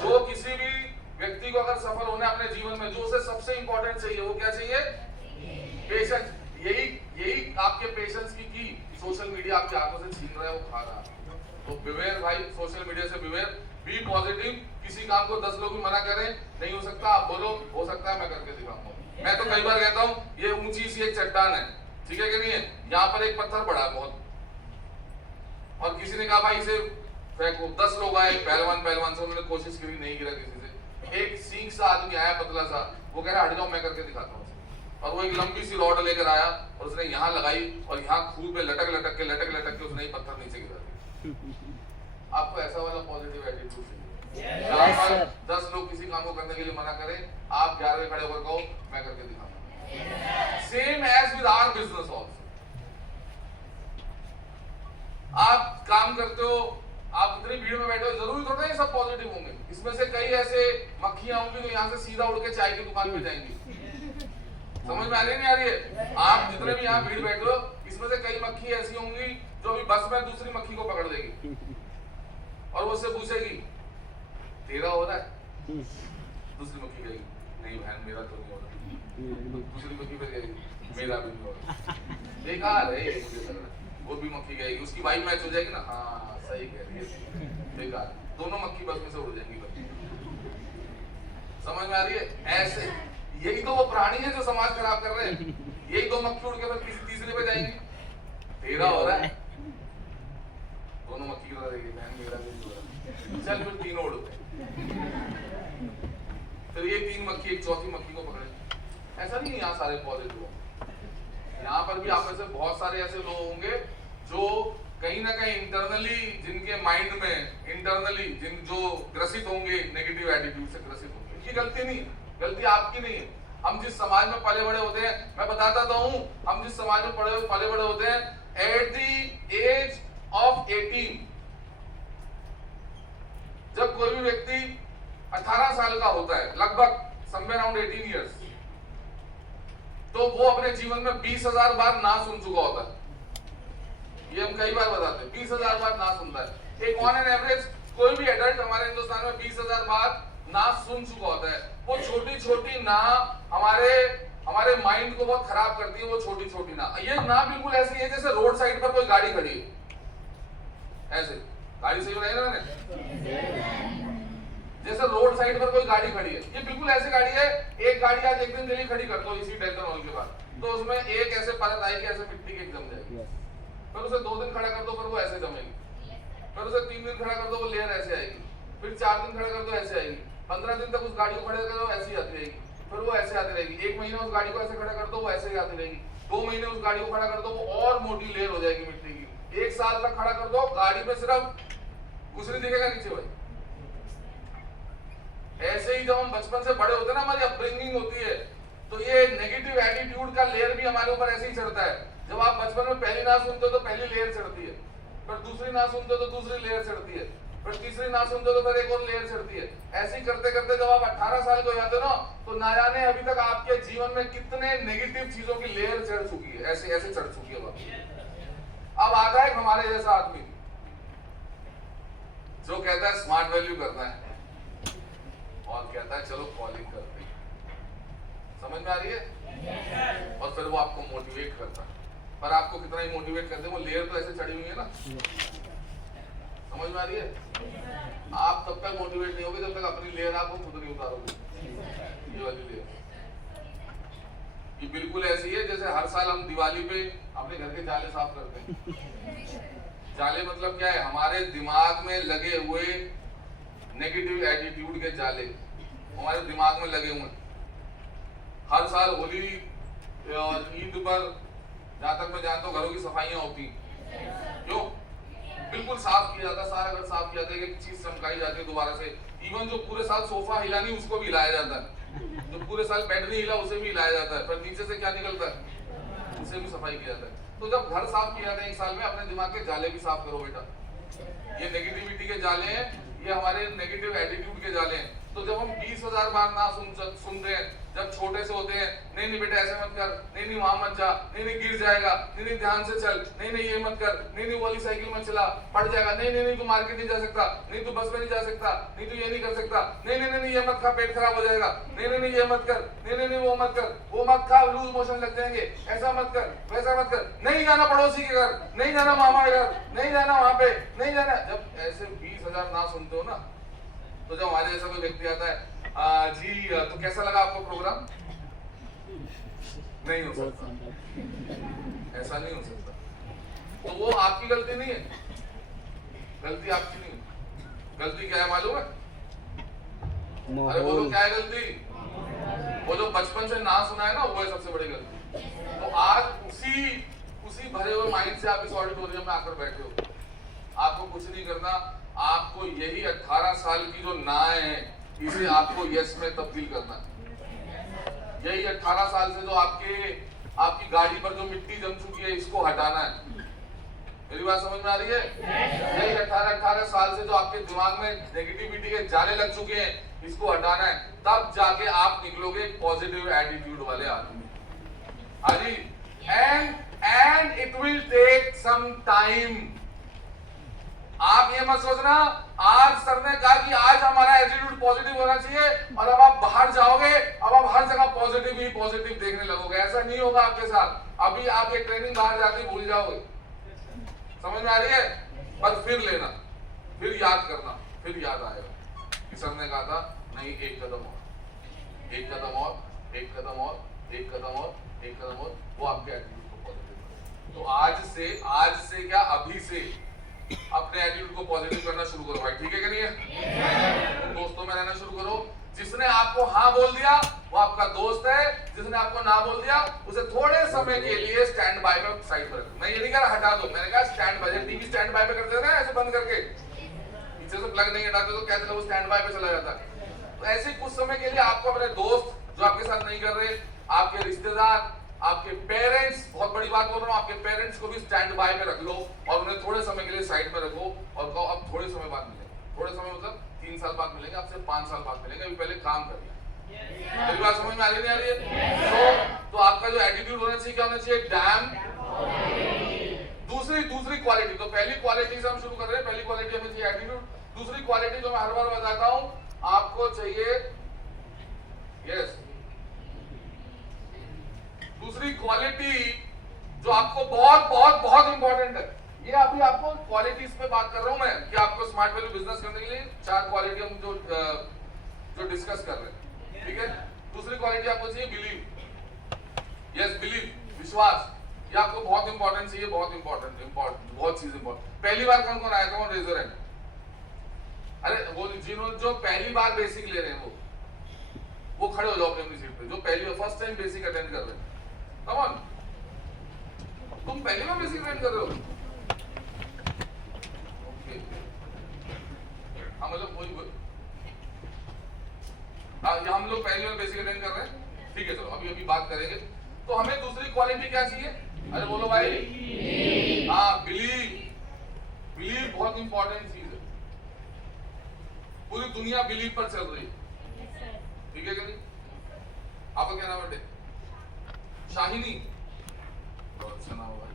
जो किसी भी व्यक्ति को अगर सफल होना है अपने जीवन में, जो उसे सबसे इंपॉर्टेंट चाहिए, वो क्या चाहिए? पेशेंस। यही आपके पेशेंस की सोशल मीडिया आपके हाथों से छीन रहा है, वो खा रहा है। तो बिवेयर भाई, सोशल मीडिया से बिवेयर, बी पॉजिटिव। किसी काम को 10 लोग भी मना करें, नहीं हो सकता, आप बोलो हो सकता है, मैं करके दिखाऊंगा। मैं तो कई बार कहता हूँ, ये ऊंची सी एक चट्टान है, ठीक है कि नहीं है, यहाँ पर एक पत्थर पड़ा है बहुत, और किसी ने कहा भाई इसे फेंको। 10 लोग आए, पहलवान से, उन्होंने कोशिश करी, नहीं गिरा किसी से। एक सीख सा आदमी आया, पतला सा, वो कह रहा हट जाओ, मैं करके दिखाता हूँ। और वो एक लंबी सी रॉड लेकर आया और उसने यहाँ लगाई, और यहाँ खूब पे लटक लटक के उसने पत्थर नीचे गिरा दिया। आपको ऐसा वाला पॉजिटिव एटीट्यूड चाहिए। 10 लोग किसी काम को करने के लिए मना करें, आप 11वें खड़े होकर कहो मैं करके दिखाऊंगा। Same as with our business also. आप काम करते हो, आप इतनी भीड़ में बैठे हो, जरूरी थोड़ा ये सब पॉजिटिव होंगे। इसमें से कई ऐसे मक्खियां होंगी जो यहाँ से सीधा उड़ के चाय की दुकान पे जाएंगी। समझ में आ रही नहीं आ रही है? आप जितने भी यहाँ भीड़ बैठे हो, इसमें से कई मक्खी ऐसी होंगी जो अभी बस में दूसरी मक्खी को पकड़ देगी और वो उससे पूछेगी तेरा हो रहा है? दूसरी मक्खी कहेगी नहीं बहन मेरा तो नहीं हो रहा। दूसरी मक्खी पे कहेगी मेरा भी नहीं हो रहा। बेकार है मुझे लग रहा है। वो भी मक्खी कहेगी, उसकी वाइब मैच हो जाएगी ना, हाँ सही कह रही है, बेकार। दोनों मक्खी बस में से उड़ जाएंगी। समझ में आ रही है? ऐसे यही तो वो प्राणी है जो समाज खराब कर रहे हैं। यही तो मक्खी उड़ के फिर किसी तीसरे पे जाएंगे। तेरा हो रहा है, दोनों मक्खी की तरह रहेगी, बहन मेरा भी हो रहा है। चल फिर तीनों उड़ते, फिर ये तीन मक्खी एक चौथी मक्खी को पकड़े। ऐसा नहीं है यहाँ सारे पॉजिटिव हो, यहाँ पर भी आप में से बहुत सारे ऐसे लोग होंगे जो कहीं ना कहीं इंटरनली, जिनके माइंड में इंटरनली जो ग्रसित होंगे, नेगेटिव एटीट्यूड से ग्रसित होंगे। ये गलती नहीं है, गलती आपकी नहीं है। हम जिस समाज में पले बड़े होते हैं, मैं बताता तो हूँ, हम जिस समाज में पले बड़े होते हैं, एट द एज ऑफ 18 जब कोई भी व्यक्ति 18 साल का होता है, लगभग समवेयर अराउंड 18 इयर्स, तो वो अपने जीवन में 20,000 बार ना सुन चुका होता है। ये हम कई बार बताते हैं, 20,000 बार ना सुनता है। एक ऑन एन एवरेज कोई भी एडल्ट हमारे हिंदुस्तान में 20,000 बार ना सुन चुका होता है। वो छोटी छोटी ना हमारे माइंड को बहुत खराब करती है। वो छोटी छोटी ना, ये ना बिल्कुल ऐसी है जैसे रोड साइड पर कोई गाड़ी खड़ी है, ऐसे गाड़ी सही बनाई ना मैंने, जैसे रोड साइड पर कोई गाड़ी खड़ी है, ये बिल्कुल ऐसी गाड़ी है। एक गाड़ी आज एक दिन के लिए खड़ी कर दो इसी डेल्टन हॉल के बाद, तो उसमें एक ऐसे परत आएगी, ऐसे मिट्टी की जम जाएगी। फिर उसे 2 दिन खड़ा कर दो, फिर वो ऐसे जमेगी। फिर उसे 3 दिन खड़ा कर दो, वो लेयर ऐसे आएगी। फिर 4 दिन खड़ा कर दो, ऐसे आएगी। 15 दिन तक उस गाड़ी को खड़ा कर दो, ऐसी आती रहेगी। फिर वो ऐसे आती रहेगी। 1 महीने उस गाड़ी को ऐसे खड़ा कर दो, वो ऐसे ही आती रहेगी। 2 महीने उस गाड़ी को खड़ा कर दो, वो और मोटी लेयर हो जाएगी मिट्टी की। 1 साल तक खड़ा कर दो, गाड़ी में सिर्फ कुछ नहीं दिखेगा नीचे भाई। ऐसे ही जब हम बचपन से बड़े होते हैं ना, हमारी अपब्रिंगिंग होती है, तो ये नेगेटिव एटीट्यूड का लेयर भी हमारे ऊपर ऐसे ही चढ़ता है। जब आप बचपन में पहली ना सुनते हो तो पहली लेयर चढ़ती है, फिर दूसरी ना सुनते हो तो दूसरी लेयर चढ़ती है, फिर तीसरी ना सुनते हो तो फिर एक और लेयर चढ़ती है। ऐसे ही करते करते जब आप 18 साल के हो जाते हो ना, तो ना जाने अभी तक आपके जीवन में कितने नेगेटिव चीजों की लेयर चढ़ चुकी है, ऐसे ऐसे चढ़ चुकी है। अब आता है हमारे जैसा आदमी जो कहता है स्मार्ट वैल्यू करना है और कहता है चलो कॉलिंग करते हैं। समझ में आ रही है? और फिर वो आपको मोटिवेट करता है, पर आपको कितना ही मोटिवेट करते हैं, वो लेयर तो ऐसे चढ़ी हुई है ना। समझ में आ रही है? आप तब तक मोटिवेट नहीं होगे जब तक अपनी लेयर आप खुद नहीं उतारोगे। ये वाली लेयर ये बिल्कुल ऐसी है जैसे हर साल हम दिवाली पे अपने घर के जाले साफ करते हैं। जाले मतलब क्या है? हमारे दिमाग में लगे हुए नेगेटिव एटीट्यूड के जाले हमारे दिमाग में लगे हुए। हर साल होली और ईद पर जहां तक मैं जानता हूँ घरों की सफाइयां होती, क्यों? बिल्कुल साफ किया जाता है, सारा घर साफ किया जाता है, एक चीज चमकाई जाती है दोबारा से। इवन जो पूरे साल सोफा हिला नहीं उसको भी हिलाया जाता है, जो पूरे साल बेड नहीं हिला उसे भी हिलाया जाता है, पर नीचे से क्या निकलता है उसे भी सफाई किया जाता है। तो जब घर साफ किया जाता है 1 साल में, अपने दिमाग के जाले भी साफ करो बेटा। ये नेगेटिविटी के जाले हैं, ये हमारे नेगेटिव एटीट्यूड के जाले हैं। तो जब हम 20,000 बार ना सुनते हैं, जब छोटे से होते हैं, नहीं नहीं बेटा ऐसे मत कर, नहीं नहीं वहां मत जा, नहीं नहीं गिर जाएगा, नहीं नहीं ध्यान से चल, नहीं नहीं ये मत कर, नहीं नहीं वाली साइकिल मत चला पड़ जाएगा, नहीं नहीं नहीं तू मार्केट नहीं जा सकता, नहीं तू बस में नहीं जा सकता, नहीं तू ये नहीं कर सकता, नहीं नहीं नहीं ये मत खा पेट खराब हो जाएगा, नहीं नहीं नहीं ये मत कर, नहीं नहीं नहीं वो मत कर, वो मत खा लूज मोशन लग जाएंगे, ऐसा मत कर, वैसा मत कर, नहीं जाना पड़ोसी के घर, नहीं जाना मामा के घर, नहीं जाना वहां पे, नहीं जाना। जब ऐसे 20,000 ना सुनते हो ना, तो जब हमारे जैसा कोई व्यक्ति आता है, जी तो कैसा लगा आपको प्रोग्राम? नहीं हो सकता, ऐसा नहीं हो सकता। तो वो आपकी गलती नहीं है, गलती आपकी नहीं है। गलती क्या है मालूम है? अरे बोलो क्या है गलती? वो जो बचपन से ना सुना है ना, वो है सबसे बड़ी गलती। तो आज उसी भरे हुए माइंड से आप इस ऑडिटोरियम में आकर बैठे हो। आपको कुछ नहीं करना, आपको यही 18 साल की जो नाएं हैं इसे आपको यस में तब्दील करना है। यही 18 साल से जो आपकी गाड़ी पर जो मिट्टी जम चुकी है इसको हटाना है। मेरी बात समझ में आ रही है? यही 18 साल से जो आपके दिमाग में नेगेटिविटी के जाले लग चुके हैं इसको हटाना है, तब जाके आप निकलोगे पॉजिटिव एटीट्यूड वाले आदमी। हाँ जी, and it will take some time. आप ये मत सोचना आज सर ने कहा कि आज हमारा एटीट्यूड पॉजिटिव होना चाहिए और अब आप बाहर जाओगे, अब आप हर जगह पॉजिटिव ही पॉजिटिव देखने लगोगे। ऐसा नहीं होगा आपके साथ। अभी आप ये ट्रेनिंग बाहर जाके भूल जाओगे। समझ में आ रही है? बस फिर लेना, फिर याद करना, फिर याद आएगा कि सर ने कहा था नहीं एक कदम और, एक कदम और, एक कदम और, एक कदम और, एक कदम और, वो आपके एटीट्यूड को पॉजिटिव करेगा। तो आज से क्या, अभी से अपने एटीट्यूड को पॉजिटिव करना शुरू करो भाई, ठीक है कि नहीं है? दोस्तों में रहना शुरू करो। जिसने आपको हाँ बोल दिया वो आपका दोस्त है, जिसने आपको ना बोल दिया उसे थोड़े समय के लिए स्टैंड बाय पे साइड पर रखो। मैं ये नहीं कह रहा हटा दो, मैंने कहा stand by, TV stand by पे करते हैं ना ऐसे बंद करके, पीछे से प्लग नहीं हटाते तो कहते हैं वो स्टैंड बाय पे चला जाता है। तो ऐसे कुछ समय के लिए आपको अपने दोस्त जो आपके साथ नहीं कर रहे, आपके रिश्तेदार, आपके पेरेंट्स, बहुत बड़ी बात बोल रहा हूँ, आपके पेरेंट्स को भी स्टैंड बाय पे रख लो और उन्हें थोड़े समय के लिए साइड पे रखो और कहो अब थोड़े समय बाद मिलेंगे। थोड़े समय मतलब 3 साल बाद मिलेंगे, आपसे 5 साल बाद मिलेंगे, अभी पहले काम कर लिया। मेरी बात समझ में आ रही नहीं आ रही है? तो आपका जो एटीट्यूड होना चाहिए क्या होना चाहिए? डैम। दूसरी क्वालिटी, तो पहली क्वालिटी से हम शुरू कर रहे हैं, पहली क्वालिटी हमें चाहिए एटीट्यूड। दूसरी क्वालिटी जो मैं हर बार बताता हूं, आपको चाहिए यस, दूसरी क्वालिटी जो आपको बहुत बहुत बहुत इंपॉर्टेंट है, ये अभी आपको क्वालिटीज पे बात कर रहा हूं मैं कि आपको स्मार्ट वैल्यू बिजनेस करने के लिए 4 क्वालिटी हम जो डिस्कस कर रहे हैं, ठीक है? दूसरी क्वालिटी आपको चाहिए बिलीव। यस, बिलीव, विश्वास। ये आपको बहुत इंपॉर्टेंट चाहिए, बहुत इंपॉर्टेंट, बहुत चीज इंपॉर्टेंट। पहली बार कौन कौन आया था? कौन रेजर है? अरे वो जिन्होंने जो पहली बार बेसिक ले रहे हैं वो खड़े हो जाओ अपनी सीट पे, जो पहली फर्स्ट टाइम बेसिक अटेंड कर रहे हैं। कम ऑन, तुम पहली बार बेसिक अटेंड कर रहे हो? मतलब हम लोग पहली बार बेसिक अटेंड कर रहे हैं, ठीक है? चलो अभी बात करेंगे। तो हमें दूसरी क्वालिटी क्या चाहिए? अरे बोलो भाई। हाँ, बिलीव बहुत इंपॉर्टेंट चीज है। पूरी दुनिया बिलीव पर चल रही है, ठीक है कि नहीं? आपका क्या नाम है? शाहिनी, बहुत अच्छा नाम होगा।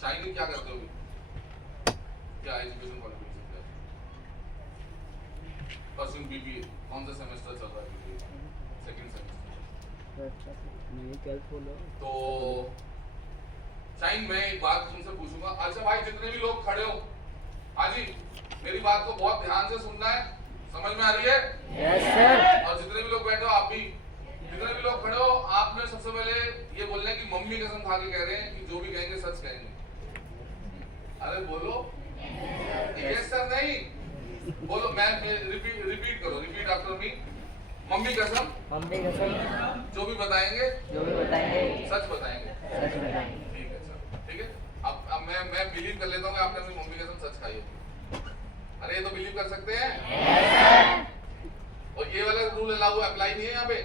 शाहिनी क्या करते हो? क्या एजुकेशन क्वालिफिकेशन क्या है? Pursuing BBA. कौन सा सेमेस्टर चल रहा है? Second semester. तो शाहिन, मैं एक बात तुमसे पूछूंगा। अच्छा भाई, जितने भी लोग खड़े हो, हाँ जी, मेरी बात को बहुत ध्यान से सुनना है, समझ में आ रही है? Yes sir. और जितने भी लोग बैठे हो, आप भी, जितने भी लोग खड़े हो, आपने सबसे पहले ये बोलना है कि मम्मी कसम खा के कह रहे हैं कि जो भी कहेंगे सच कहेंगे। अरे बोलो यस सर। नहीं बोलो, मैं रिपीट करो, रिपीट आफ्टर मी। मम्मी कसम जो भी बताएंगे सच बताएंगे। ठीक है सर, ठीक है। अब मैं बिलीव कर लेता हूँ कि आपने अपनी मम्मी कसम सच खाई है। अरे ये तो बिलीव कर सकते हैं। और ये वाला रूल अप्लाई नहीं है यहाँ पे।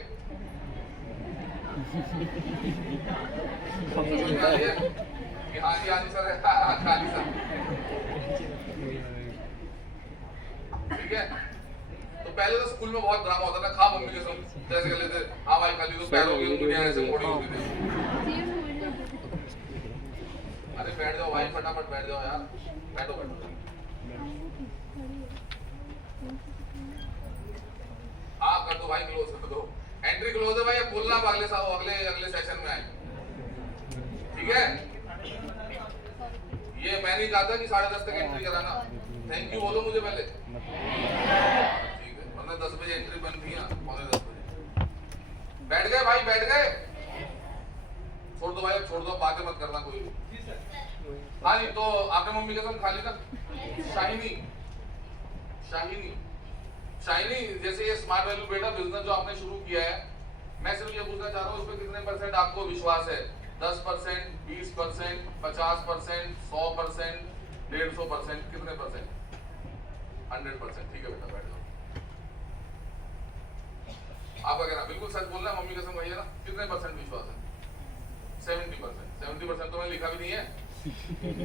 कि हाँ जी सर, हाँ जी सर, ठीक है? तो पहले तो स्कूल में बहुत ड्रामा होता था, खा मम्मी कसम, जैसे कर लेते, हाँ भाई खा ली तो पैरों की उंगलियां ऐसे मोड़ी होती थी। अरे बैठ जाओ भाई, फटाफट बैठ जाओ यार, बैठो बैठो। हाँ कर दो भाई, क्लोज कर दो, एंट्री क्लोज है भाई। अब बोलना अगले सेशन में आए, ठीक है? ये मैं नहीं चाहता कि 10:30 तक एंट्री कराना। थैंक यू बोलो मुझे पहले, ठीक है? वरना 10 बजे एंट्री बनती है, 9:45 बजे। बैठ गए भाई, बैठ गए? छोड़ दो भाई, छोड़ दो, बातें मत करना कोई भी। हाँ जी, तो आपने मम्मी कसम खा ली ना? शाहिनी, जैसे ये स्मार्ट वैल्यू बेटा बिजनेस जो आपने शुरू किया है, मैं सिर्फ ये पूछना चाह रहा हूँ, इस पे कितने % आपको विश्वास है? 10%, 20%, 50%, 100%, 150%, कितने %? 100%। ठीक है बेटा, बैठ जाओ। आपका कहना बिल्कुल सच बोलना है, मम्मी कसम खाइए ना? कितने % विश्वास है? 70%। 70% तो मैं लिखा भी नहीं है,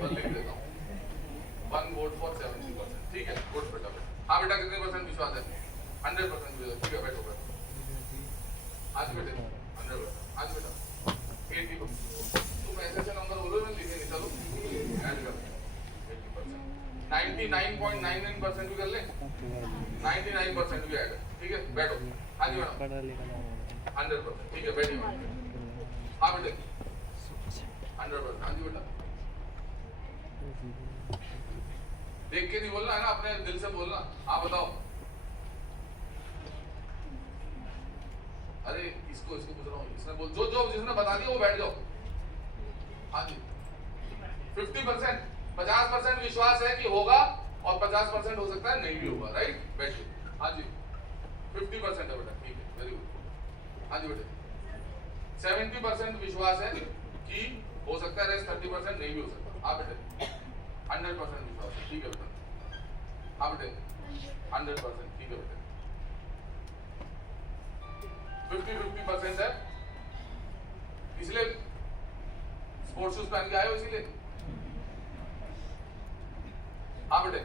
बस लिख देता हूँ। 1 वोट फॉर 70%। ठीक है, गुड बेटा। हाँ बेटा, कितने % विश्वास है? 100% विश्वास। ठीक है, बैठो बैठो। आज बेटे 100%, आज बेटा 80%। तुम ऐसे नंबर बोलो, मैं लिखे नहीं, चलो ऐड कर 80%, 99.99% भी कर ले, 99% भी ऐड। ठीक है, बैठो। हाँ जी मैडम, 100%। ठीक है, बैठिए। हाँ बेटे 100%। हाँ जी बेटा, देख के नहीं बोलना है ना, अपने दिल से बोलना। हाँ बताओ। अरे इसको पूछ रहा हूँ, इसने बोल जो जिसने बता दिया वो बैठ जाओ। हाँ जी 50%, 50% विश्वास है कि होगा और 50% हो सकता है नहीं भी होगा, राइट? बैठिए। हाँ जी 50% है बेटा, ठीक है, वेरी गुड। हाँ जी बेटे 70% विश्वास है कि हो सकता है, रेस्ट 30% नहीं भी हो सकता। हाँ बेटे 100% विश्वास है, ठीक है बेटा। हाँ बेटे 100%, ठीक है बेटे। 50% है, इसलिए स्पोर्ट्स शूज पहन के आए हो, इसीलिए। हाँ बेटे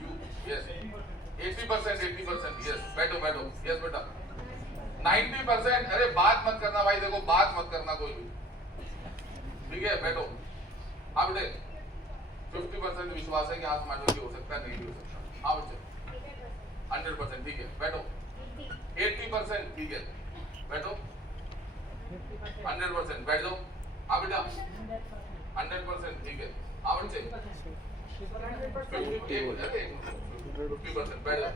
यू यस 80%, यस बैठो बैठो, यस बेटा 90%। अरे बात मत करना भाई, देखो बात मत करना कोई भी, ठीक है बैठो। हाँ बेटे 50% विश्वास है कि हाथ मांडो, हो सकता है नहीं भी हो सकता। हाँ बच्चे 100%, ठीक है बैठो। 80%, ठीक है बैठो। 100%, बैठ जाओ। हाँ बेटा 100%, ठीक है। हाँ बच्चे 50%, बैठ जाओ।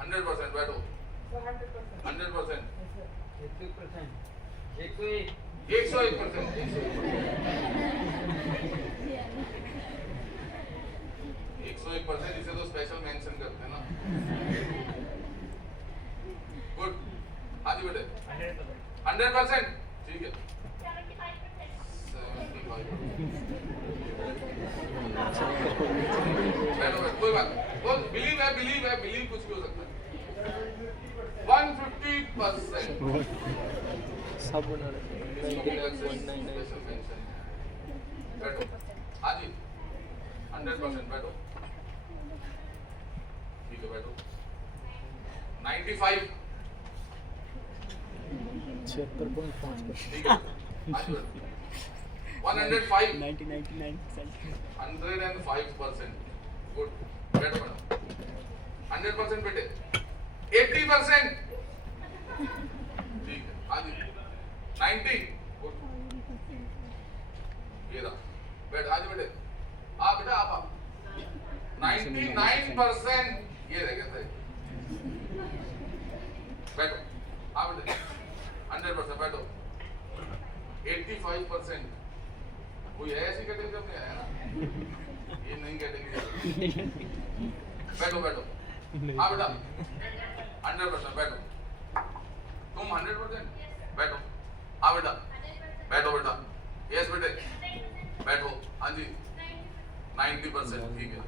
100%, बैठो। 100%, 101%, 101%, इसे तो स्पेशल मेंशन करते हैं ना। गुड। हाँ जी बेटे 100%, ठीक है। 75%, बैठो बैठो, कोई बात नहीं, बिलीव है, बिलीव कुछ भी हो सकता है। 150%, सब बना रहे बैठो। हाँ जी 100%, बैठो, ठीक है बैठो। 95, 76.5%, ठीक है। हाँ जी बैठो। 105, 99%, 105%, गुड, बैठो मैडम। 100% बेटे 80%, ठीक है। हाँ जी 90, गुड, ये रहा, बैठ। हाँ जी बेटे, आप बेटा आप 99%, ये रह गया था, बैठो। हाँ बेटे 100%, बैठो। 85%, कोई है ऐसी कैटेगरी में आया ना, ये नहीं कैटेगरी। बैठो बैठो। हाँ बेटा 100%, बैठो। तुम 100%, बैठो। हाँ बेटा बैठो बेटा, यस बेटे बैठो। हाँ जी 90%, ठीक है।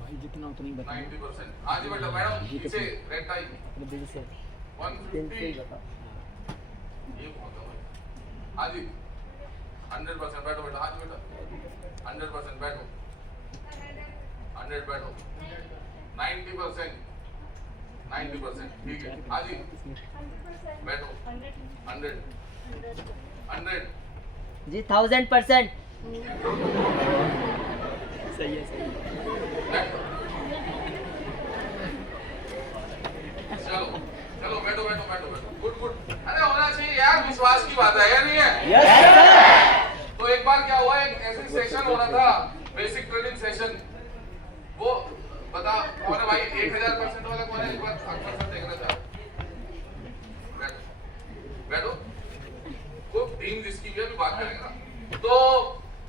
भाई जितना उतना ही बता 90%, हाँ जी बेटा। मैडम पीछे रेड टाई अपने दिल से 150, बता। ये बहुत है भाई। हाँ जी 100%, बैठो बेटा। हाँ जी बेटा 100%, बैठो। 100, बैठो। 90%, 90%, ठीक है। हाँ जी बैठो। 100, 100 जी 1000%। सही है, सही है। बैठो। चलो चलो बैठो बैठो बैठो बैठो, गुड गुड। अरे होना चाहिए यार, विश्वास की बात है या नहीं है? यस तो एक बार क्या हुआ, एक ऐसी सेशन हो रहा था, बेसिक ट्रेनिंग सेशन। वो बता कौन है भाई 1000% वाला कौन है? एक बार अक्सर से देखना चाह। बैठो बैठो, खूब टीम जिसकी भी अभी बात करेंगे ना। तो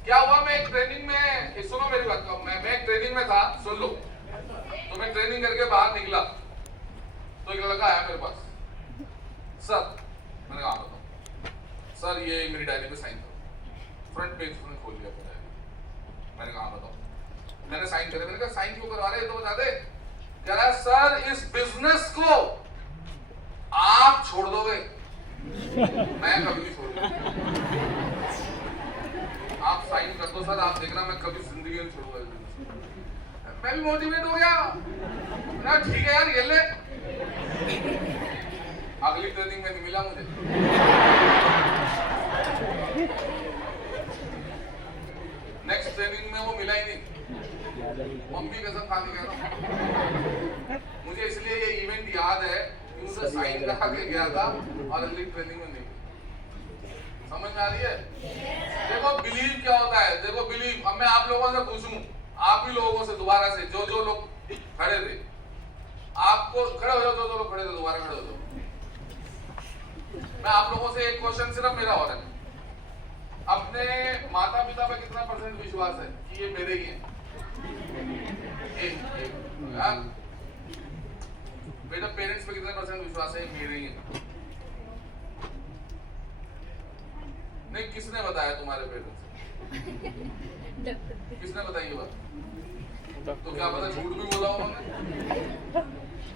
क्या हुआ, मैं एक ट्रेनिंग में, सुनो मेरी बात को, मैं एक ट्रेनिंग में था, सुन लो। तो मैं ट्रेनिंग करके बाहर निकला तो एक लड़का आया मेरे पास, सर मैंने कहा बताओ सर, ये मेरी डायरी पे साइन करो। फ्रंट पेज उसने खोल लिया अपनी डायरी। मैंने कहा बताओ। मैंने साइन करे। मैंने कहा साइन क्यों करवा रहे, ये तो बता दे। कह रहा है सर इस बिजनेस को आप छोड़ दोगे? मैं कभी नहीं छोड़ूंगा। आप साइन कर दो सर, आप देखना मैं कभी जिंदगी में छोड़ूंगा। मैं भी मोटिवेट हो गया ना, ठीक है यार ये ले। अगली ट्रेनिंग में नहीं मिला मुझे। नेक्स्ट ट्रेनिंग में वो मिला ही नहीं। मम्मी कसम खा के कह रहा हूं, मुझे इसलिए ये इवेंट याद है कि मुझे साइन करा के गया था और अगली ट्रेनिंग में नहीं। समझ में आ रही है? देखो बिलीव क्या होता है, देखो बिलीव। अब मैं आप लोगों से पूछूं, आप ही लोगों से दोबारा से, जो जो लोग खड़े थे, आपको खड़े हो जाओ, दो खड़े हो, दोबारा खड़े हो जाओ। मैं आप लोगों से एक क्वेश्चन सिर्फ मेरा हो रहा है, अपने माता पिता पे कितना % विश्वास है कि ये मेरे ही हैं? हाँ? बेटा पेरेंट्स पे कितने % विश्वास है ये मेरे ही हैं? नहीं, किसने बताया तुम्हारे पेरेंट्स? किसने बताई ये बात? तो क्या पता झूठ भी बोला उन्होंने?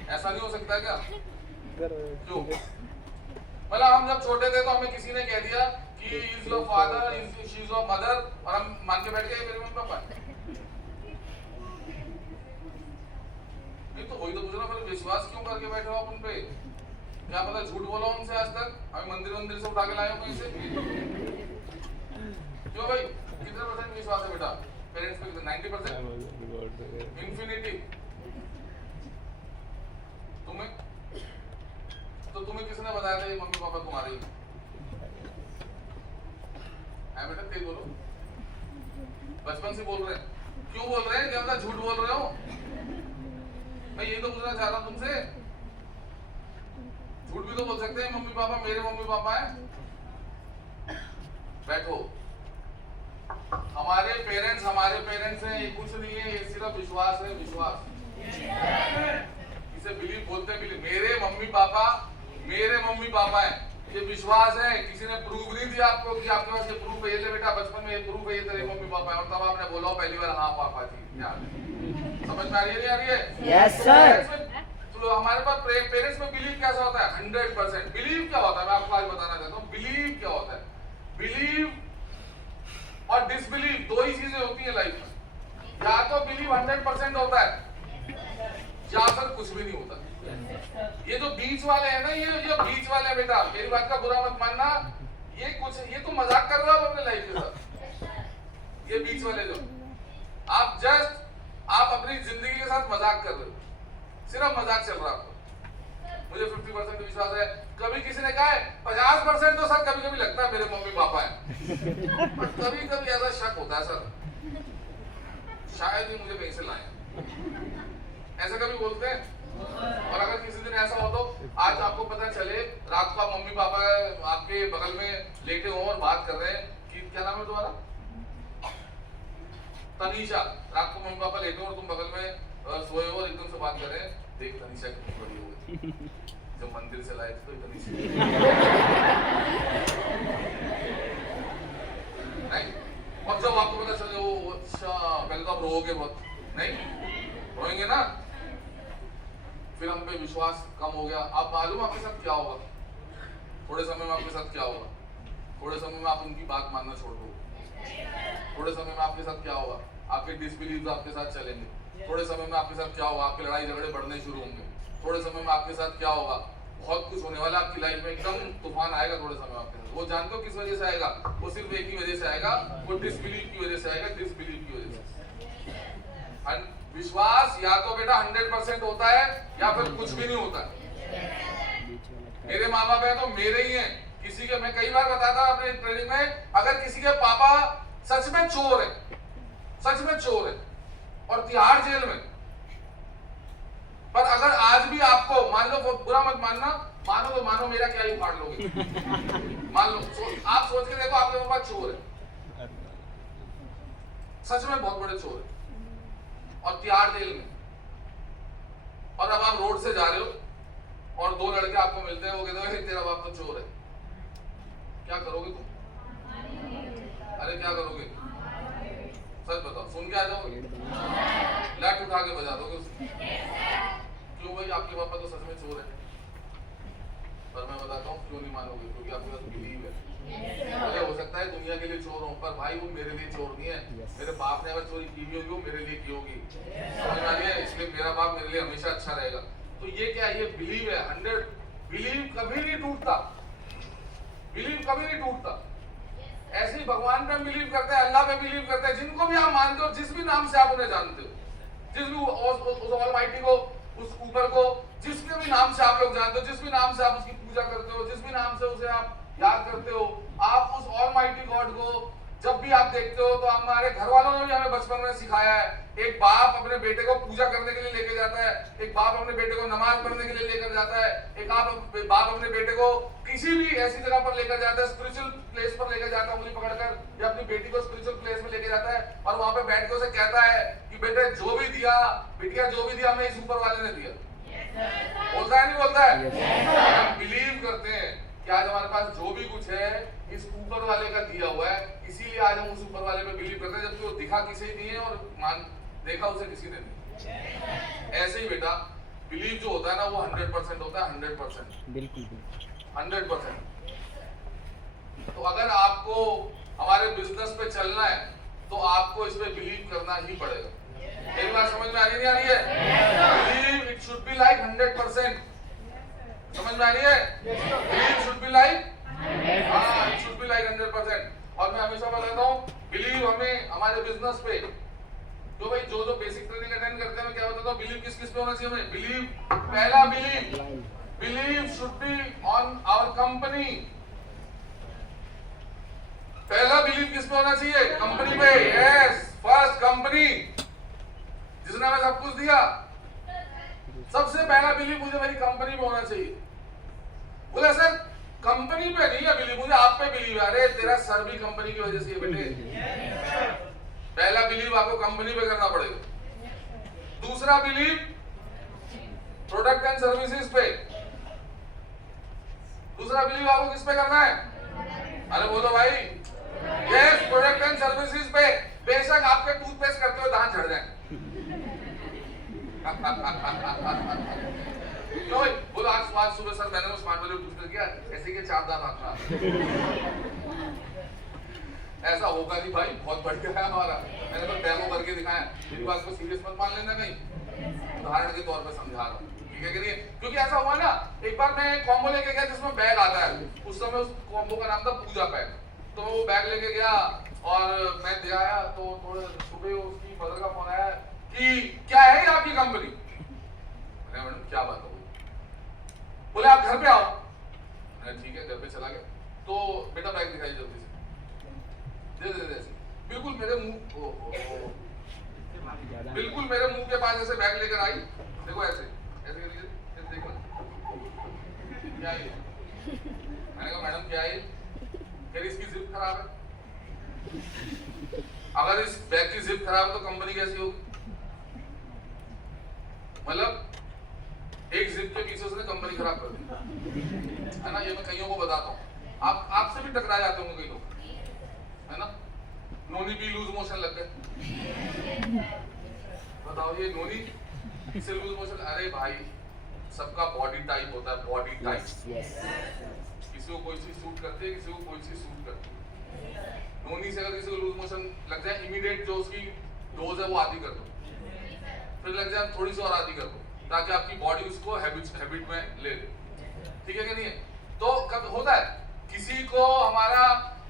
ऐसा नहीं हो सकता क्या? क्यों? मतलब हम जब छोटे थे तो हमें किसी ने कह दिया कि is your father, she is your mother, और हम मान के बैठ गए मेरे मम्मी पापा। नहीं तो वही तो पूछ रहा, फिर विश्वास क्यों करके बैठे हो आप उन पे? क्या पता झूठ बोला उनसे आज तक, हमें मंदिर से उठा के लाए हो कहीं से? क्यों भाई, कितने % विश्वास है बेटा पेरेंट्स पे? 90%? इंफिनिटी? तुम्हें तो तुम्हें किसने बताया था ये मम्मी पापा तुम्हारे ही है? बेटा तेज बोलो, बचपन से बोल रहे हैं। क्यों बोल रहे हैं? क्या पता झूठ बोल रहे हो? मैं यही तो पूछना चाह रहा हूं तुमसे। झूठ भी तो बोल सकते हैं मम्मी पापा मेरे मम्मी पापा हैं। बैठो, हमारे पेरेंट्स हैं, ये कुछ नहीं है, ये सिर्फ विश्वास है, विश्वास। इसे बिलीव बोलते हैं, बिलीव। मेरे मम्मी पापा हैं, ये विश्वास है। किसी ने प्रूफ नहीं दिया आपको कि आपके पास ये प्रूफ है, ये ले बेटा बचपन में ये प्रूफ है, ये तेरे मम्मी पापा है, और तब आपने बोला पहली बार हाँ पापा जी। समझ में आ रही है नहीं आ रही है? Yes sir. तो हमारे पास पेरेंट्स में बिलीव कैसा होता है? 100%। बिलीव क्या होता है मैं आपको आज बताना चाहता हूँ। बिलीव क्या होता है? बिलीव और डिसबिलीव दो ही चीजें होती है लाइफ में। या तो बिलीव 100% होता है या फिर कुछ भी नहीं होता। ये जो बीच वाले हैं ना, ये बीच वाले हैं बेटा, मेरी बात का बुरा मत मानना। ये तो मजाक कर रहे हो आप अपने लाइफ के साथ। ये बीच वाले जो आप अपनी जिंदगी के साथ मजाक कर रहे हो, सिर्फ मजाक चल रहा है आपको। मुझे 50% विश्वास है। कभी किसी ने कहा है 50% तो सर कभी कभी लगता है मेरे मम्मी पापा हैं। कभी कभी ऐसा शक होता है सर, शायद ही मुझे कहीं से लाए, ऐसा कभी बोलते हैं। और अगर किसी दिन ऐसा हो तो आज आपको पता चले रात को आप मम्मी पापा आपके बगल में लेटे हो और बात कर रहे हैं कि क्या नाम है तुम्हारा? तनीषा। रात को मम्मी पापा लेटे हो और तुम बगल में सोए हो और एकदम से बात कर रहे हैं, देख तनीषा कितनी बड़ी हो गई, जब मंदिर से लाए थे तो तनीषा नहीं। और जब आपको पता चले वो अच्छा, पहले तो आप रोओगे बहुत, नहीं रोएंगे ना, फिर हम पे विश्वास कम हो गया। आप मालूम आपके साथ क्या होगा? थोड़े समय में आपके साथ क्या होगा? थोड़े समय में आप उनकी बात मानना छोड़ दो। थोड़े समय में आपके साथ क्या होगा? आपके डिसबिलीव आपके साथ चलेंगे। थोड़े समय में आपके साथ क्या होगा? आपके लड़ाई झगड़े बढ़ने शुरू होंगे। थोड़े समय में आपके साथ क्या होगा? बहुत कुछ होने वाला आपकी लाइफ में, एकदम तूफान आएगा थोड़े समय आपके साथ। वो जानते हो किस वजह से आएगा? वो सिर्फ एक ही वजह से आएगा, वो डिसबिलीव की वजह से आएगा, डिसबिलीव की वजह से। विश्वास या तो बेटा 100% होता है या फिर कुछ भी नहीं होता। मेरे माँ बाप है तो मेरे ही हैं। किसी के, मैं कई बार बताता हूं अपने ट्रेनिंग में, अगर किसी के पापा सच में चोर है और तिहाड़ जेल में, पर अगर आज भी आपको मान लो, बुरा मत मानना, मानो तो मानो, मेरा क्या ही उखाड़ लोगे। मान लो आप सोच के देखो आपके पापा चोर है, सच में बहुत बड़े चोर है और तिहाड़ जेल में, और अब आप रोड से जा रहे हो और दो लड़के आपको मिलते हैं, वो कहते हैं तेरा बाप तो चोर है, क्या करोगे तुम? अरे क्या करोगे? सच बताओ, सुन के आ जाओगे, लाठ उठा के बजा दोगे उसे। क्यों भाई? आपके पापा तो सच में चोर है। पर मैं बताता हूँ क्यों नहीं मानोगे, क्योंकि आपके पास बिलीव है। मुझे हो सकता है दुनिया के लिए चोर हो, पर भाई वो मेरे लिए चोर नहीं है। मेरे बाप ने अगर चोरी की भी होगी, वो मेरे लिए की होगी, समझ आ रही है? इसलिए मेरा बाप मेरे लिए हमेशा अच्छा रहेगा। तो ये क्या है? ये बिलीव है। 100 बिलीव कभी नहीं टूटता, बिलीव कभी नहीं टूटता। ऐसे ही भगवान पे हम बिलीव करते हैं, अल्लाह पे बिलीव करते हैं, जिनको भी आप मानते हो, जिस भी नाम से आप उन्हें जानते हो, जिस भी उस ऑलमाइटी को, उस ऊपर को, जिस भी नाम से आप लोग जानते हो, जिस भी नाम से आप उसकी पूजा करते हो, जिस भी नाम से उसे आप याद करते हो, आप उस ऑलमाइटी गॉड को जब भी आप देखते हो तो हमारे घर वालों ने भी हमें बचपन में सिखाया है, एक बाप अपने बेटे को पूजा करने के लिए लेके जाता है, एक बाप अपने बेटे को नमाज पढ़ने के लिए लेकर जाता है, एक बाप अपने बेटे को किसी भी ऐसी जगह पर लेकर जाता है, स्पिरिचुअल प्लेस पर लेकर जाता है उंगली पकड़कर, या अपनी बेटी को स्पिरिचुअल प्लेस में लेके जाता है और वहां पे बैठ के उसे कहता है कि बेटे जो भी दिया, बिटिया जो भी दिया हमें इस ऊपर वाले ने दिया। बोलता है नहीं बोलता है? हम बिलीव करते हैं कि आज हमारे पास जो भी कुछ है इस ऊपर वाले का दिया हुआ है, इसीलिए आज हम उस ऊपर वाले पे बिलीव करते हैं, जबकि वो दिखा किसी नहीं है और मान देखा उसे किसी ने नहीं। ऐसे ही बेटा बिलीव जो होता है ना वो 100% होता है, 100%। बिल्कुल 100%। तो अगर आपको हमारे बिजनेस पे चलना है तो आपको इस पे बिलीव करना ही पड़ेगा। एक बात समझ में आ रही नहीं आ रही है? Believe it should be like 100%। समझ में आ रही है? बिलीव शुड बी लाइक, हाँ इट शुड बी लाइक 100%। और मैं हमेशा बताता हूँ बिलीव हमें हमारे बिजनेस पे जो भाई जो बेसिक ट्रेनिंग अटेंड करते हैं मैं क्या बताता हूँ, बिलीव किस किस पे होना चाहिए हमें? बिलीव, पहला believe should be on our company. पहला बिलीव किस पे होना चाहिए? कंपनी पे। यस, फर्स्ट कंपनी जिसने हमें सब कुछ दिया, सबसे पहला बिलीव मुझे मेरी कंपनी पे होना चाहिए। बोले सर कंपनी पे नहीं है बिलीव, मुझे आप पे बिलीव है। अरे तेरा सर भी कंपनी की वजह से है बेटे। पहला बिलीव आपको कंपनी पे करना पड़ेगा। दूसरा बिलीव प्रोडक्ट एंड सर्विसेज पे। दूसरा बिलीव आपको किस पे करना है? अरे बोलो भाई। यस, प्रोडक्ट एंड सर्विसेज पे। बेशक आपके टूथपेस्ट करते हुए दांत झड़ जाए। क्यों भाई? बोलो आज सुबह सर मैंने वो स्मार्ट वाले टूथपेस्ट किया, ऐसे के 4 दांत आता। ऐसा होगा नहीं भाई, बहुत बढ़िया है हमारा। मैंने तो डेमो करके दिखाया। मेरी बात को सीरियस मत मान लेना कहीं, उदाहरण के तौर पे समझा रहा हूँ, ठीक है कि नहीं? क्योंकि ऐसा हुआ ना, एक बार मैं कॉम्बो लेके गया जिसमें बैग आता है। उस समय उस कॉम्बो का नाम था पूजा पैक। तो वो बैग लेके गया और मैं दे आया तो थोड़े सुबह उसकी मदर का फोन आया कि क्या है आपकी कंपनी? मैडम क्या बात हो? बोले आप घर पे आओ। ठीक है, घर पे चला गया। तो बेटा बैग दिखाई जल्दी से। दे बिल्कुल मेरे मुंह के पास ऐसे बैग लेकर आई। देखो ऐसे देखो क्या है? मैंने कहा मैडम क्या है? कह रही इसकी जिप खराब है। अगर इस बैग की जिप खराब है तो कंपनी कैसी होगी? मतलब एक जिप के पीछे उसने कंपनी खराब कर दी, है ना? ये मैं कईयों को बताता हूँ। आपसे भी टकरा जाते होंगे कई लोग, है ना? नोनी भी लूज मोशन लग गए। बताओ ये नोनी से लूज मोशन। अरे भाई सबका बॉडी टाइप होता है, बॉडी टाइप। किसी को कोई चीज सूट करती है, किसी को कोई चीज सूट करती है। नोनी से अगर किसी को लूज मोशन लग जाए, इमीडिएट जो उसकी डोज है वो आधी कर दो, फिर लग जाए थोड़ी सी और आधी कर दो, ताकि आपकी बॉडी उसको हैबिट में ले ले। ठीक है कि नहीं है? तो कब होता है किसी को हमारा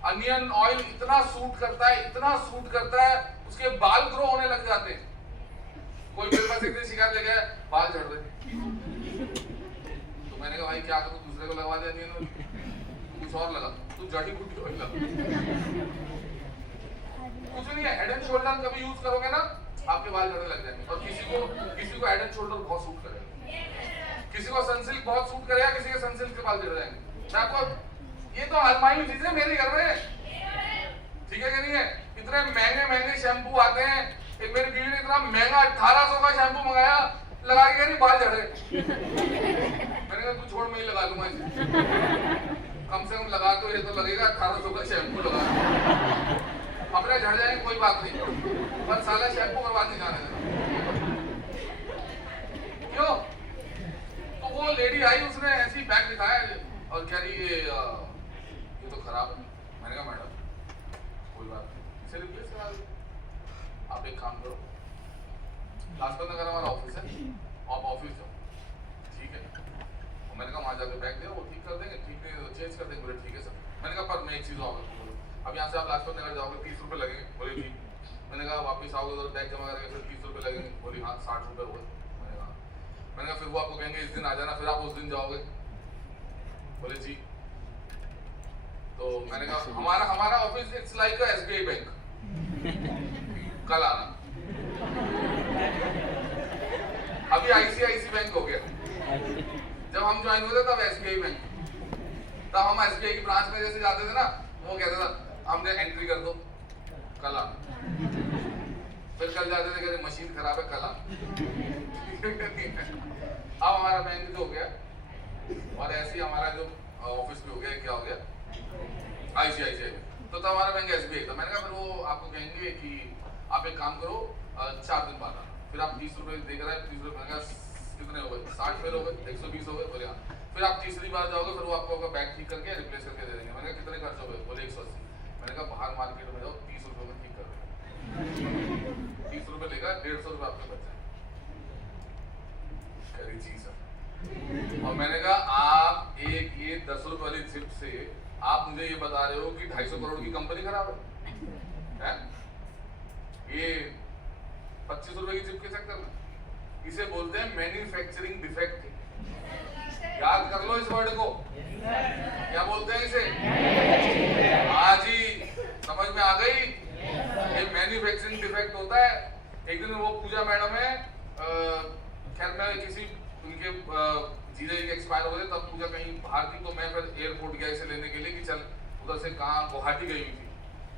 अनियन ऑयल इतना सूट करता है, इतना सूट करता है, उसके बाल ग्रो होने लग जाते हैं। कोई मेरे पास एक दिन शिकायत ले गया, बाल झड़ रहे। तो मैंने कहा भाई क्या करूं, दूसरे को लगवा दे अनियन ऑयल, कुछ और लगा, तू जड़ी बूटी ऑयल लगा। कुछ नहीं है, हेड एंड शोल्डर कभी यूज करोगे ना आपके बाल झड़ने लग जाएंगे। और किसी को हेड एंड शोल्डर बहुत सूट करेगा, किसी को सनसिल्क बहुत सूट करेगा, किसी के सनसिल्क के बाल झड़ जाएंगे। मैं आपको ये तो आजमाई चीज है मेरे घर में, ठीक है कि नहीं है? इतने महंगे शैम्पू आते हैं। एक मेरी बीवी ने इतना महंगा 1800 का शैम्पू मंगाया, लगा के कह रही बाल झड़ रहे। मैंने कहा तू छोड़, मैं ही लगा लूंगा, कम से कम लगा तो ये तो लगेगा 1800 का शैम्पू लगा, अपने झड़ जाएंगे कोई बात नहीं, पर साला शैम्पू बर्बाद नहीं जाने देना। क्यों? तो वो लेडी आई, उसने ऐसी बैग दिखाया और कह रही ये तो खराब है। मैंने कहा मैडम कोई बात नहीं, इसे रिप्लेस करा दो। आप एक काम करो, लाजपत नगर हमारा ऑफिस है, आप ऑफिस जाओ, ठीक है? और मैंने कहा वहाँ जाकर बैग दे, वो ठीक कर देंगे, ठीक नहीं तो चेंज कर देंगे। बोले ठीक है सर। मैंने कहा पर मैं एक चीज़ और बोलो, अब यहाँ से आप लाजपत नगर जाओगे 30 रुपये लगेंगे। बोले ठीक। मैंने कहा वापस आओगे तो बैग जमा करेंगे, फिर 30 रुपये लगेंगे। बोली हाँ 60 रुपये हुए। मैंने कहा फिर वो आपको कहेंगे इस दिन आ जाना, फिर आप उस दिन जाओगे। बोले जी। तो मैंने कहा हमारा office it's like SBI bank, कल आना। अभी ICICI बैंक हो गया, जब हम ज्वाइन हुए थे तब SBI बैंक, तब हम SBI की ब्रांच में जैसे जाते थे ना, वो कहता था हमने एंट्री कर दो, कल आना। फिर कल जाते थे, कहते मशीन खराब है, कल आना। अब हमारा बैंक जो हो गया, और ऐसे ही हमारा जो ऑफिस भी हो गया, क्या हो गया, ICICI। तो तब हमारा बैंक SBI था। मैंने कहा फिर वो आपको कहेंगे कि आप एक काम करो, 4 दिन बाद आना। फिर आप 30 रुपए देख रहे हैं, 30 रुपए कितने हो गए, 60 फेल हो गए, 120 हो गए, बोले हाँ। फिर आप तीसरी बार जाओगे, फिर वो आपको बैग ठीक करके रिप्लेस करके दे देंगे। मैंने कहा कितने खर्च हो गए, बोले 180। मैंने कहा बाहर मार्केट में जाओ, 30 रुपए में ठीक कर दो। 30 रुपए लेगा, 150 रुपए आपके बच जाए। जी सर। और मैंने कहा आप एक ये 10 रुपए वाली जिप से आप मुझे ये बता रहे हो कि 250 करोड़ की कंपनी खराब है? ये 25 रुपए की जिप के चक्कर में, इसे बोलते हैं मैन्युफैक्चरिंग डिफेक्ट। याद कर लो इस वर्ड को, क्या बोलते हैं इसे? हाँ जी, समझ में आ गई? ये मैन्युफैक्चरिंग डिफेक्ट होता है। एक दिन वो पूजा मैडम है, खैर मैं किसी उनके जीजा जी एक्सपायर हो गए, तब पूजा कहीं बाहर थी, तो मैं फिर एयरपोर्ट गया इसे लेने के लिए कि चल उधर से कहाँ, गुवाहाटी गई हुई थी,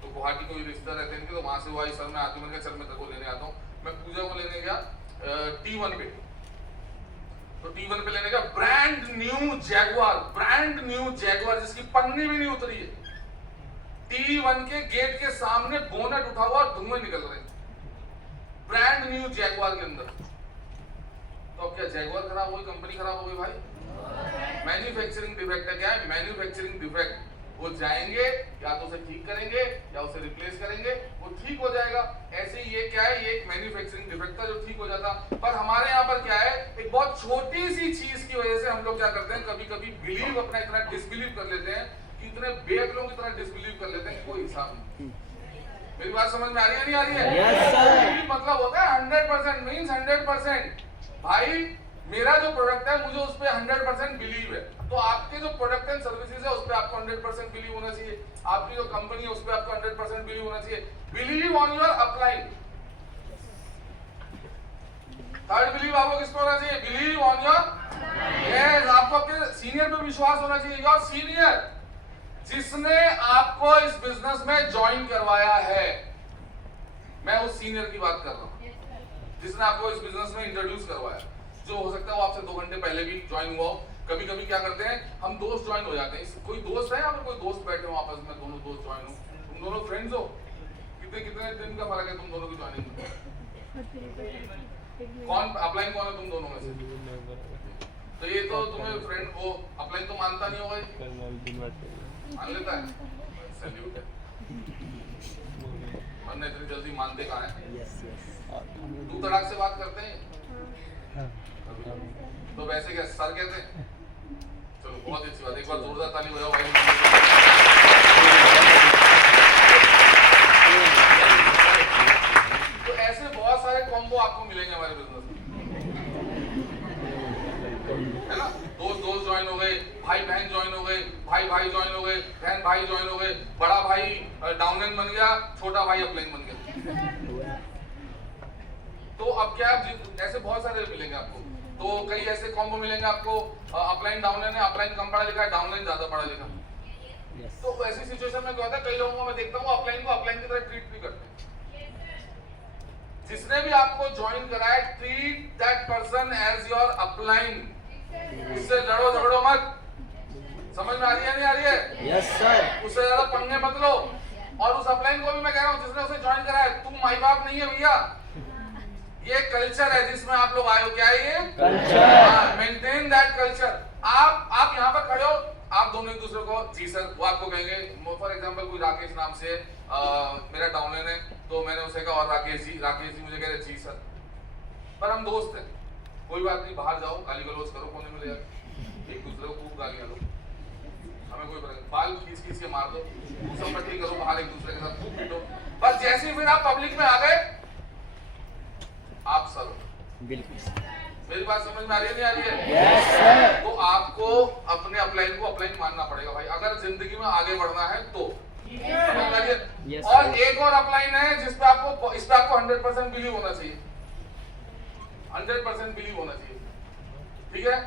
तो गुवाहाटी कोई रिश्ता रहते हैं, तो वहां से वो आई, सर मैं आती हूँ। मैंने कहा चल मैं तेरे को लेने आता हूँ। मैं पूजा को लेने गया T1 पे, तो T1 पे लेने गया, ब्रांड न्यू जैगवार जिसकी पन्नी भी नहीं उतरी है, T1 के गेट के सामने बोनट उठा हुआ, धुएं निकल रहे, ब्रांड न्यू जैगवार के अंदर। तो अब क्या जैगवार खराब हो गई, कंपनी खराब हो गई भाई? मैन्युफैक्चरिंग डिफेक्ट है। क्या है मैन्युफैक्चरिंग डिफेक्ट? वो जाएंगे, या तो उसे ठीक करेंगे या उसे रिप्लेस करेंगे, वो ठीक हो जाएगा। ऐसे ही ये क्या है, ये एक मैन्युफैक्चरिंग डिफेक्ट था जो ठीक हो जाता। पर हमारे यहाँ पर क्या है, एक बहुत छोटी सी चीज की वजह से हम लोग क्या करते हैं, कभी कभी बिलीव अपना इतना डिसबिलीव कर लेते हैं, कि इतने बेअक्लों की तरह डिसबिलीव कर लेते हैं, कोई हिसाब नहीं। मेरी बात समझ में आ रही है, नहीं आ रही है? Yes, sir. मतलब होता है 100% मीन्स 100%। भाई मेरा जो प्रोडक्ट है, मुझे उस पर 100% बिलीव है, तो आपके जो प्रोडक्ट एंड सर्विसेज है उस पर आपको 100% बिलीव होना चाहिए। आपकी जो कंपनी है उस पर आपको 100% बिलीव होना चाहिए। Believe on your upline. Third believe आपको किस पर होना चाहिए? बिलीव ऑन योर, यस, आपको अपने सीनियर पे विश्वास होना चाहिए। योर सीनियर, जिसने आपको इस बिजनेस में ज्वाइन करवाया है, मैं उस सीनियर की बात कर रहा हूं, जिसने आपको इस बिजनेस में इंट्रोड्यूस करवाया। जो हो सकता है वो आपसे 2 घंटे पहले भी ज्वाइन हुआ हो। कभी कभी क्या करते हैं, हम दोस्त ज्वाइन हो जाते हैं। कोई दोस्त है या फिर कोई दोस्त बैठे हो आपस में, दोनों दोस्त ज्वाइन हो, तुम दोनों फ्रेंड्स हो, कितने दिन का फर्क है तुम दोनों की ज्वाइनिंग में? कौन अपलाइन, कौन है तुम दोनों में से? तो ये तो तुम्हें फ्रेंड, वो अपलाइन तो मानता नहीं होगा, मान लेता है, सैल्यूट है, वरना इतनी जल्दी मानते कहाँ हैं? तू तड़ाक से बात करते हैं, तो वैसे क्या सर कहते हैं? चलो बहुत अच्छी बात, एक बार जोरदार ताली बजाओ भाई। तो ऐसे बहुत सारे कॉम्बो आपको मिलेंगे हमारे बिजनेस में, है ना? दोस्त ज्वाइन हो गए, भाई बहन ज्वाइन हो गए, भाई ज्वाइन हो गए, बहन भाई ज्वाइन हो गए, बड़ा भाई डाउनलाइन बन गया, छोटा भाई अपलाइन बन गया। तो अब क्या, ऐसे बहुत सारे मिलेंगे आपको। तो कई ऐसे कॉम्बो मिलेंगे आपको, अपलाइन डाउनलाइन है, अपलाइन कम पढ़ा लिखा है, डाउनलाइन ज्यादा पढ़ा लिखा। तो ऐसी सिचुएशन में क्या होता है, कई लोगों को मैं देखता हूँ अपलाइन को अपलाइन की तरह ट्रीट भी करते हैं। जिसने भी आपको ज्वाइन कराया, treat that person as your upline. उससे लड़ो झगड़ो मत। समझ में आ रही है, नहीं आ रही है? Yes sir. उससे ज्यादा पंगे मत लो। और उस अपलाइन को भी मैं कह रहा हूँ, जिसने उसे ज्वाइन कराया, तुम माई बाप नहीं है भैया, ये कल्चर है जिसमें आप लोग आए हो। क्या है ये कल्चर? Maintain that culture. आप यहाँ पर खड़े हो, आप दोनों एक दूसरे को जी सर, वो आपको कहेंगे, फॉर एग्जांपल कोई राकेश नाम से मेरा डाउनलाइन है, तो मैंने उसे कहा और राकेश जी मुझे कह रहे जी सर, पर हम दोस्त हैं, कोई बात नहीं, बाहर जाओ गाली गलौज करो, कोने में ले जाओ, एक दूसरे को खूब गालियां लो, हमें कोई फर्क नहीं, बाल खींच के मार दो, सब पट्टी करो, बाहर एक दूसरे के साथ खूब पीटो, बस जैसे ही फिर आप पब्लिक में आ गए, आप सर हो। बिल्कुल। मेरी बात समझ में आ रही है नहीं आ रही है? Yes sir. तो आपको अपने अपलाइन को अपलाइन मानना पड़ेगा भाई, अगर जिंदगी में आगे बढ़ना है तो। समझ में आ रही है? Yes, और sir. एक और अपलाइन है इस पे आपको 100% बिलीव होना चाहिए, 100% बिलीव होना चाहिए, ठीक है?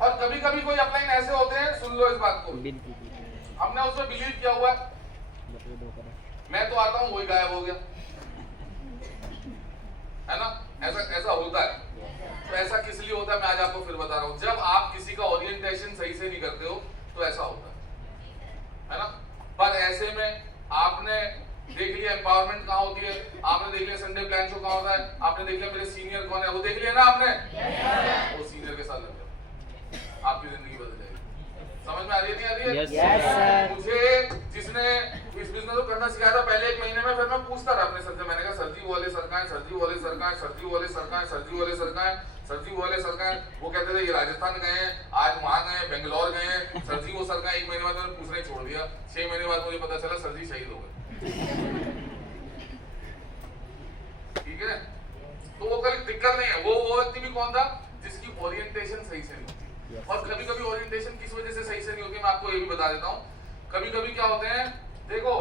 और कभी कभी कोई अपलाइन ऐसे होते हैं, सुन लो इस बात को, बिल्कुल बिल्कुल। हमने उसमें बिलीव किया हुआ है, मतलब दो करा। मैं तो आता हूँ वही गायब हो गया, है ना? ऐसा होता है। तो ऐसा किस लिए होता है मैं आज आपको फिर बता रहा हूँ। जब आप किसी का ओरिएंटेशन सही से नहीं करते हो तो ऐसा होता है ना? पर ऐसे में आपने देख लिया एम्पावरमेंट कहाँ होती है, आपने देख लिया संडे प्लान शो कहाँ होता है, आपने देख लिया मेरे सीनियर कौन है, वो देख लिया ना आपने, वो सीनियर के साथ लग जाओ, आपकी जिंदगी बदल जाएगी। समझ में आ रही है नहीं आ रही है? Yes sir. मुझे जिसने इस बिजनेस को करना सिखाया था पहले 1 महीने में, फिर मैं पूछता रहा अपने सर से, मैंने कहा सर जी वो वाले सर कहाँ हैं, सर जी वो वाले सर कहाँ हैं, सर जी वो वाले सर कहाँ हैं, सर जी वो वाले सर कहाँ हैं, सर जी वो वाले सर कहाँ हैं। वो कहते थे ये राजस्थान गए हैं, आज वहां गए, बेंगलोर गए हैं, सर जी वो सर कहाँ हैं। 1 महीने बाद मैंने पूछना ही छोड़ दिया, 6 महीने बाद मुझे पता चला सर जी शहीद हो गए। ठीक है? तो वो कोई दिक्कत नहीं है, वो व्यक्ति भी कौन था जिसकी ओरिएंटेशन सही से नहीं होती। और कभी कभी ओरिएंटेशन किस वजह से सही से नहीं होती मैं आपको ये भी बता देता हूँ। कभी कभी क्या होते हैं, देखो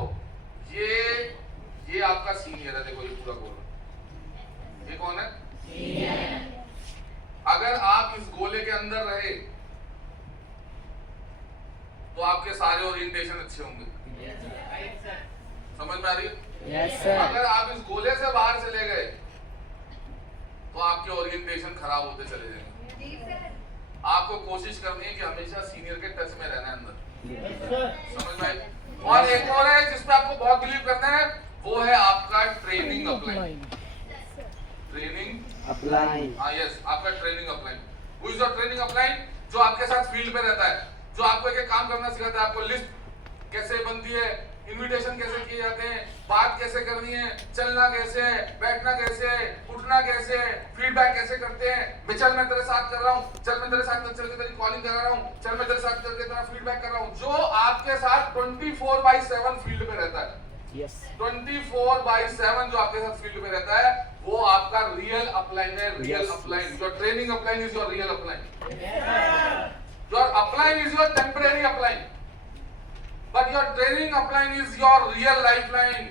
ये आपका सीनियर है, देखो ये पूरा गोला, ये कौन है? सीनियर। अगर आप इस गोले के अंदर रहे तो आपके सारे ओरिएंटेशन अच्छे होंगे। समझ में आ रही है? Yes sir. अगर आप इस गोले से बाहर चले गए तो आपके ओरिएंटेशन खराब होते चले जाएंगे। आपको कोशिश करनी है कि हमेशा सीनियर के टच में रहना है अंदर। समझ में आई? और एक और है जिस पे आपको बहुत बिलीव करना है, वो है आपका ट्रेनिंग अपलाइन। Training upline. हाँ यस, आपका training upline. Who is your training upline? जो आपके साथ फील्ड पे रहता है, जो आपको एक काम करना सिखाता है, आपको लिस्ट कैसे बनती है, इनविटेशन कैसे किए जाते हैं, बात कैसे करनी है, चलना कैसे है, बैठना कैसे है, उठना कैसे है, फीडबैक कैसे करते हैं। चल मैं तेरे साथ कर रहा हूँ, चल मैं तेरे साथ चल के तेरी कॉलिंग करा रहा हूँ, चल मैं तेरे साथ चल के तेरा फीडबैक कर रहा हूँ। जो आपके साथ 24/7 फील्ड पे रहता है, यस 24/7 जो आपके साथ फील्ड में रहता है, वो आपका रियल अपलाइन है। Real Yes. Upline, your training upline is your real upline. Your upline is your temporary upline, but your training upline is your real lifeline.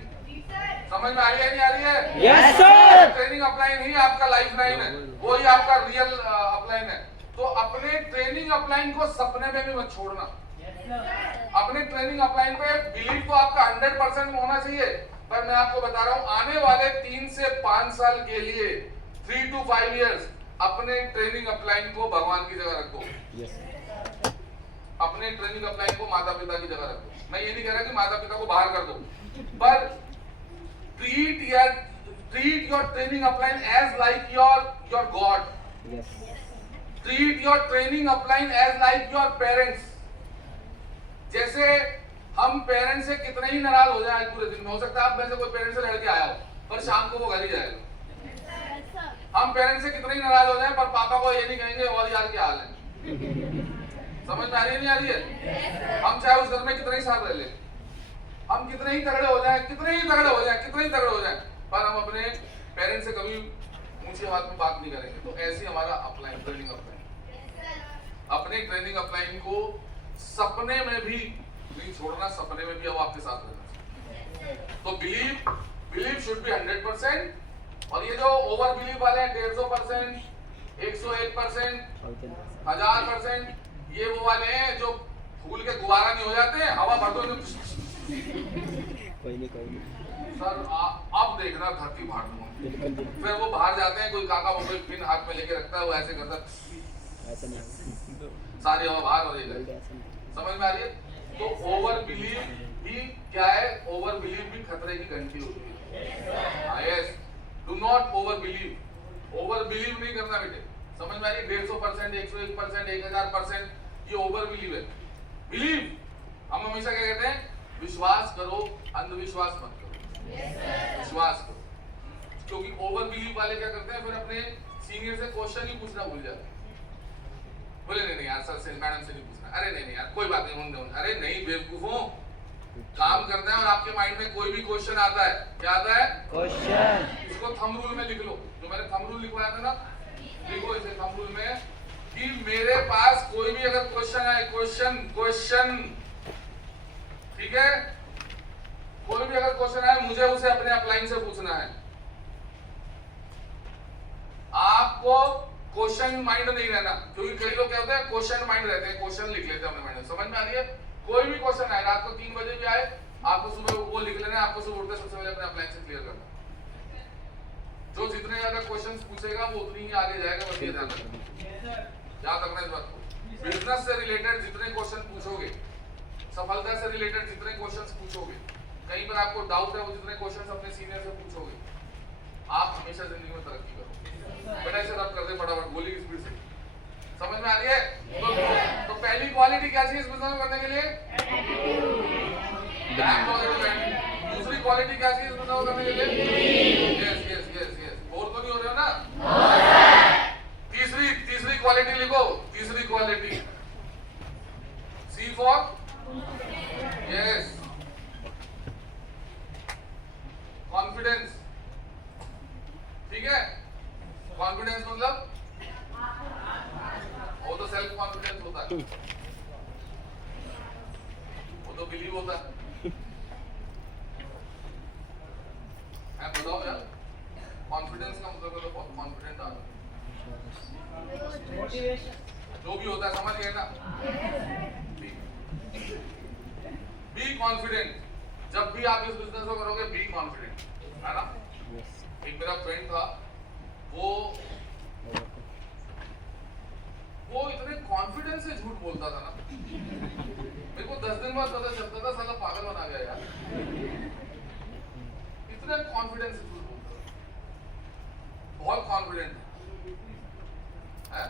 समझ में आ रही है नहीं आ रही है? Yes sir. ट्रेनिंग अपलाइन ही आपका लाइफलाइन है, वो ही आपका रियल अपलाइन है। तो अपने ट्रेनिंग अपलाइन को सपने में भी मत छोड़ना। अपने ट्रेनिंग अपलाइन पे बिलीव तो आपका 100% में होना चाहिए, पर मैं आपको बता रहा हूं आने वाले 3 से 5 साल के लिए 3 to 5 years अपने ट्रेनिंग अपलाइन को भगवान की जगह रखो। यस अपने ट्रेनिंग अपलाइन को माता पिता की जगह रखो। मैं ये नहीं कह रहा कि माता पिता को बाहर कर दो, पर treat your training upline as like your god. Yes treat your training upline as like your parents. जैसे हम पेरेंट्स से कितने ही नाराज हो जाए पूरे दिन में, हो सकता है आप में से कोई पेरेंट्स से लड़ के आया हो, पर शाम को वो घर ही जाएगा। हम पेरेंट्स से कितने ही नाराज हो जाए, पर पापा को ये नहीं कहेंगे और यार क्या हाल है। समझ में आ रही है नहीं आ रही है? हम चाहे उस घर में कितने ही साल रह ले, हम कितने ही तगड़े हो जाए, कितने ही तगड़े हो जाए, पर हम अपने पेरेंट्स से कभी ऊंची आवाज में बात नहीं करेंगे। तो ऐसे हमारा अपलाइन, ट्रेनिंग अपलाइन, अपने ट्रेनिंग अपलाइन को सपने में भी नहीं छोड़ना, सपने में भी वो आपके साथ रहना। तो बिलीव शुड बी 100%। और ये जो ओवर बिलीव वाले हैं 150%, 101%, 1000%, ये वो वाले हैं जो फूल के गुब्बारा नहीं हो जाते हैं, हवा भर दो कोई नहीं सर अब देखना धरती भाड़ दूंगा। फिर वो बाहर जाते हैं, कोई काका वो कोई पिन हाथ में लेके रखता है, वो ऐसे करता है, ऐसा नहीं सारी हवा बाहर हो रही है। ऐसा नहीं। समझ में आ रही है? तो ओवर बिलीव भी क्या है? ओवर बिलीव भी खतरे की घंटी होती है। Yes, do not over believe. Over believe नहीं करना बेटे। समझ में आ रही है? 150%, 101%, 1000% ये ओवर बिलीव है। बिलीव हम हमेशा क्या कहते हैं? विश्वास करो, अंधविश्वास मत करो। विश्वास करो। क्योंकि ओवर बिलीव वाले क्या करते हैं, फिर अपने सीनियर से क्वेश्चन ही पूछना भूल जाते हैं। बोले नहीं यार सर से, मैडम से नहीं पूछना, अरे नहीं यार कोई बात नहीं, अरे नहीं बेवकूफों, काम करना है और आपके माइंड में कोई भी क्वेश्चन आता है, क्या आता है? क्वेश्चन। इसको थंब रूल में लिख लो, जो मैंने थंब रूल लिखवाया था ना, लिखो इसे थंब रूल में कि मेरे पास कोई भी अगर क्वेश्चन आए, क्वेश्चन, ठीक है, कोई भी अगर क्वेश्चन आए मुझे उसे अपने अपलाइन से पूछना है। आपको क्वेश्चन माइंड नहीं रहना, क्योंकि कई लोग क्या होते हैं क्वेश्चन माइंड रहते हैं, क्वेश्चन लिख लेते हैं अपने माइंड में। समझ में आ रही है? कोई भी क्वेश्चन आए, रात को 3 बजे भी आए, आपको सुबह वो लिख लेना है, आपको सुबह उठते सबसे पहले अपने अपलाइन से क्लियर करना। जो जितने ज्यादा क्वेश्चंस पूछेगा वो उतनी ही आगे जाएगा। बस ये ध्यान रखना, याद रखना इस बात को। बिजनेस से रिलेटेड जितने क्वेश्चन पूछोगे, सफलता से रिलेटेड जितने क्वेश्चंस पूछोगे, कहीं पर आपको डाउट है वो जितने क्वेश्चंस अपने सीनियर से पूछोगे, आप हमेशा जिंदगी में तरक्की करोगे। बेटा इसे रब कर दे फटाफट, गोली की स्पीड से। समझ में आ रही है? तो पहली क्वालिटी क्या चाहिए इस बिजनेस में करने के लिए? दूसरी क्वालिटी क्या चाहिए इस बिजनेस में करने के लिए? Yes yes yes yes. Bore तो नहीं हो रहे हो ना? तीसरी क्वालिटी लिखो, तीसरी quality C for yes, confidence. ठीक है, कॉन्फिडेंस मतलब वो तो सेल्फ कॉन्फिडेंस होता है, वो तो बिलीव होता है। बताओ यार, कॉन्फिडेंस का मतलब तो कॉन्फिडेंट आना, जो भी होता है समझ गए ना? Be confident. जब भी आप इस बिजनेस को करोगे बी कॉन्फिडेंट, है ना? एक मेरा फ्रेंड था, वो इतने कॉन्फिडेंस से झूठ बोलता था ना, मेरे को 10 दिन बाद पता चलता था साला पागल बना गया यार, इतने कॉन्फिडेंस से झूठ बोलता था, बहुत कॉन्फिडेंट है।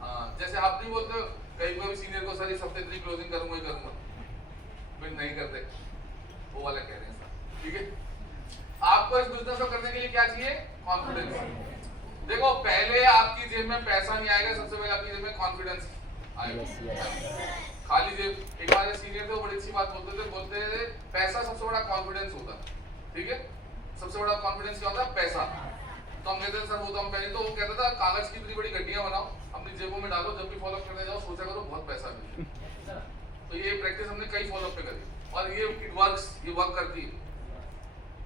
हाँ, जैसे आप नहीं बोलते कहीं कोई सीनियर को सर इस हफ्ते इतनी क्लोजिंग करूंगा ही करूंगा, फिर नहीं करते, वो वाला कह रहे हैं सर। ठीक है, आपको इस बिजनेस को करने के लिए क्या चाहिए? कॉन्फिडेंस। देखो पहले आपकी जेब में पैसा नहीं आएगा, सबसे पहले आपकी जेब में कॉन्फिडेंस आएगा। खाली जेब, एक बार सीनियर थे वो बड़ी अच्छी बात बोलते थे पैसा सबसे बड़ा कॉन्फिडेंस होता है। ठीक है, सबसे बड़ा कॉन्फिडेंस क्या होता है? पैसा। तो हम कहते हैं सर वो तो हम पहले, तो वो कहता था कागज की इतनी बड़ी गड्डियां बनाओ, अपनी जेबों में डालो, जब भी फॉलोअप करने जाओ सोचा करो बहुत पैसा मिले। तो ये प्रैक्टिस हमने कई फॉलोअप पे करी और ये वर्क करती है,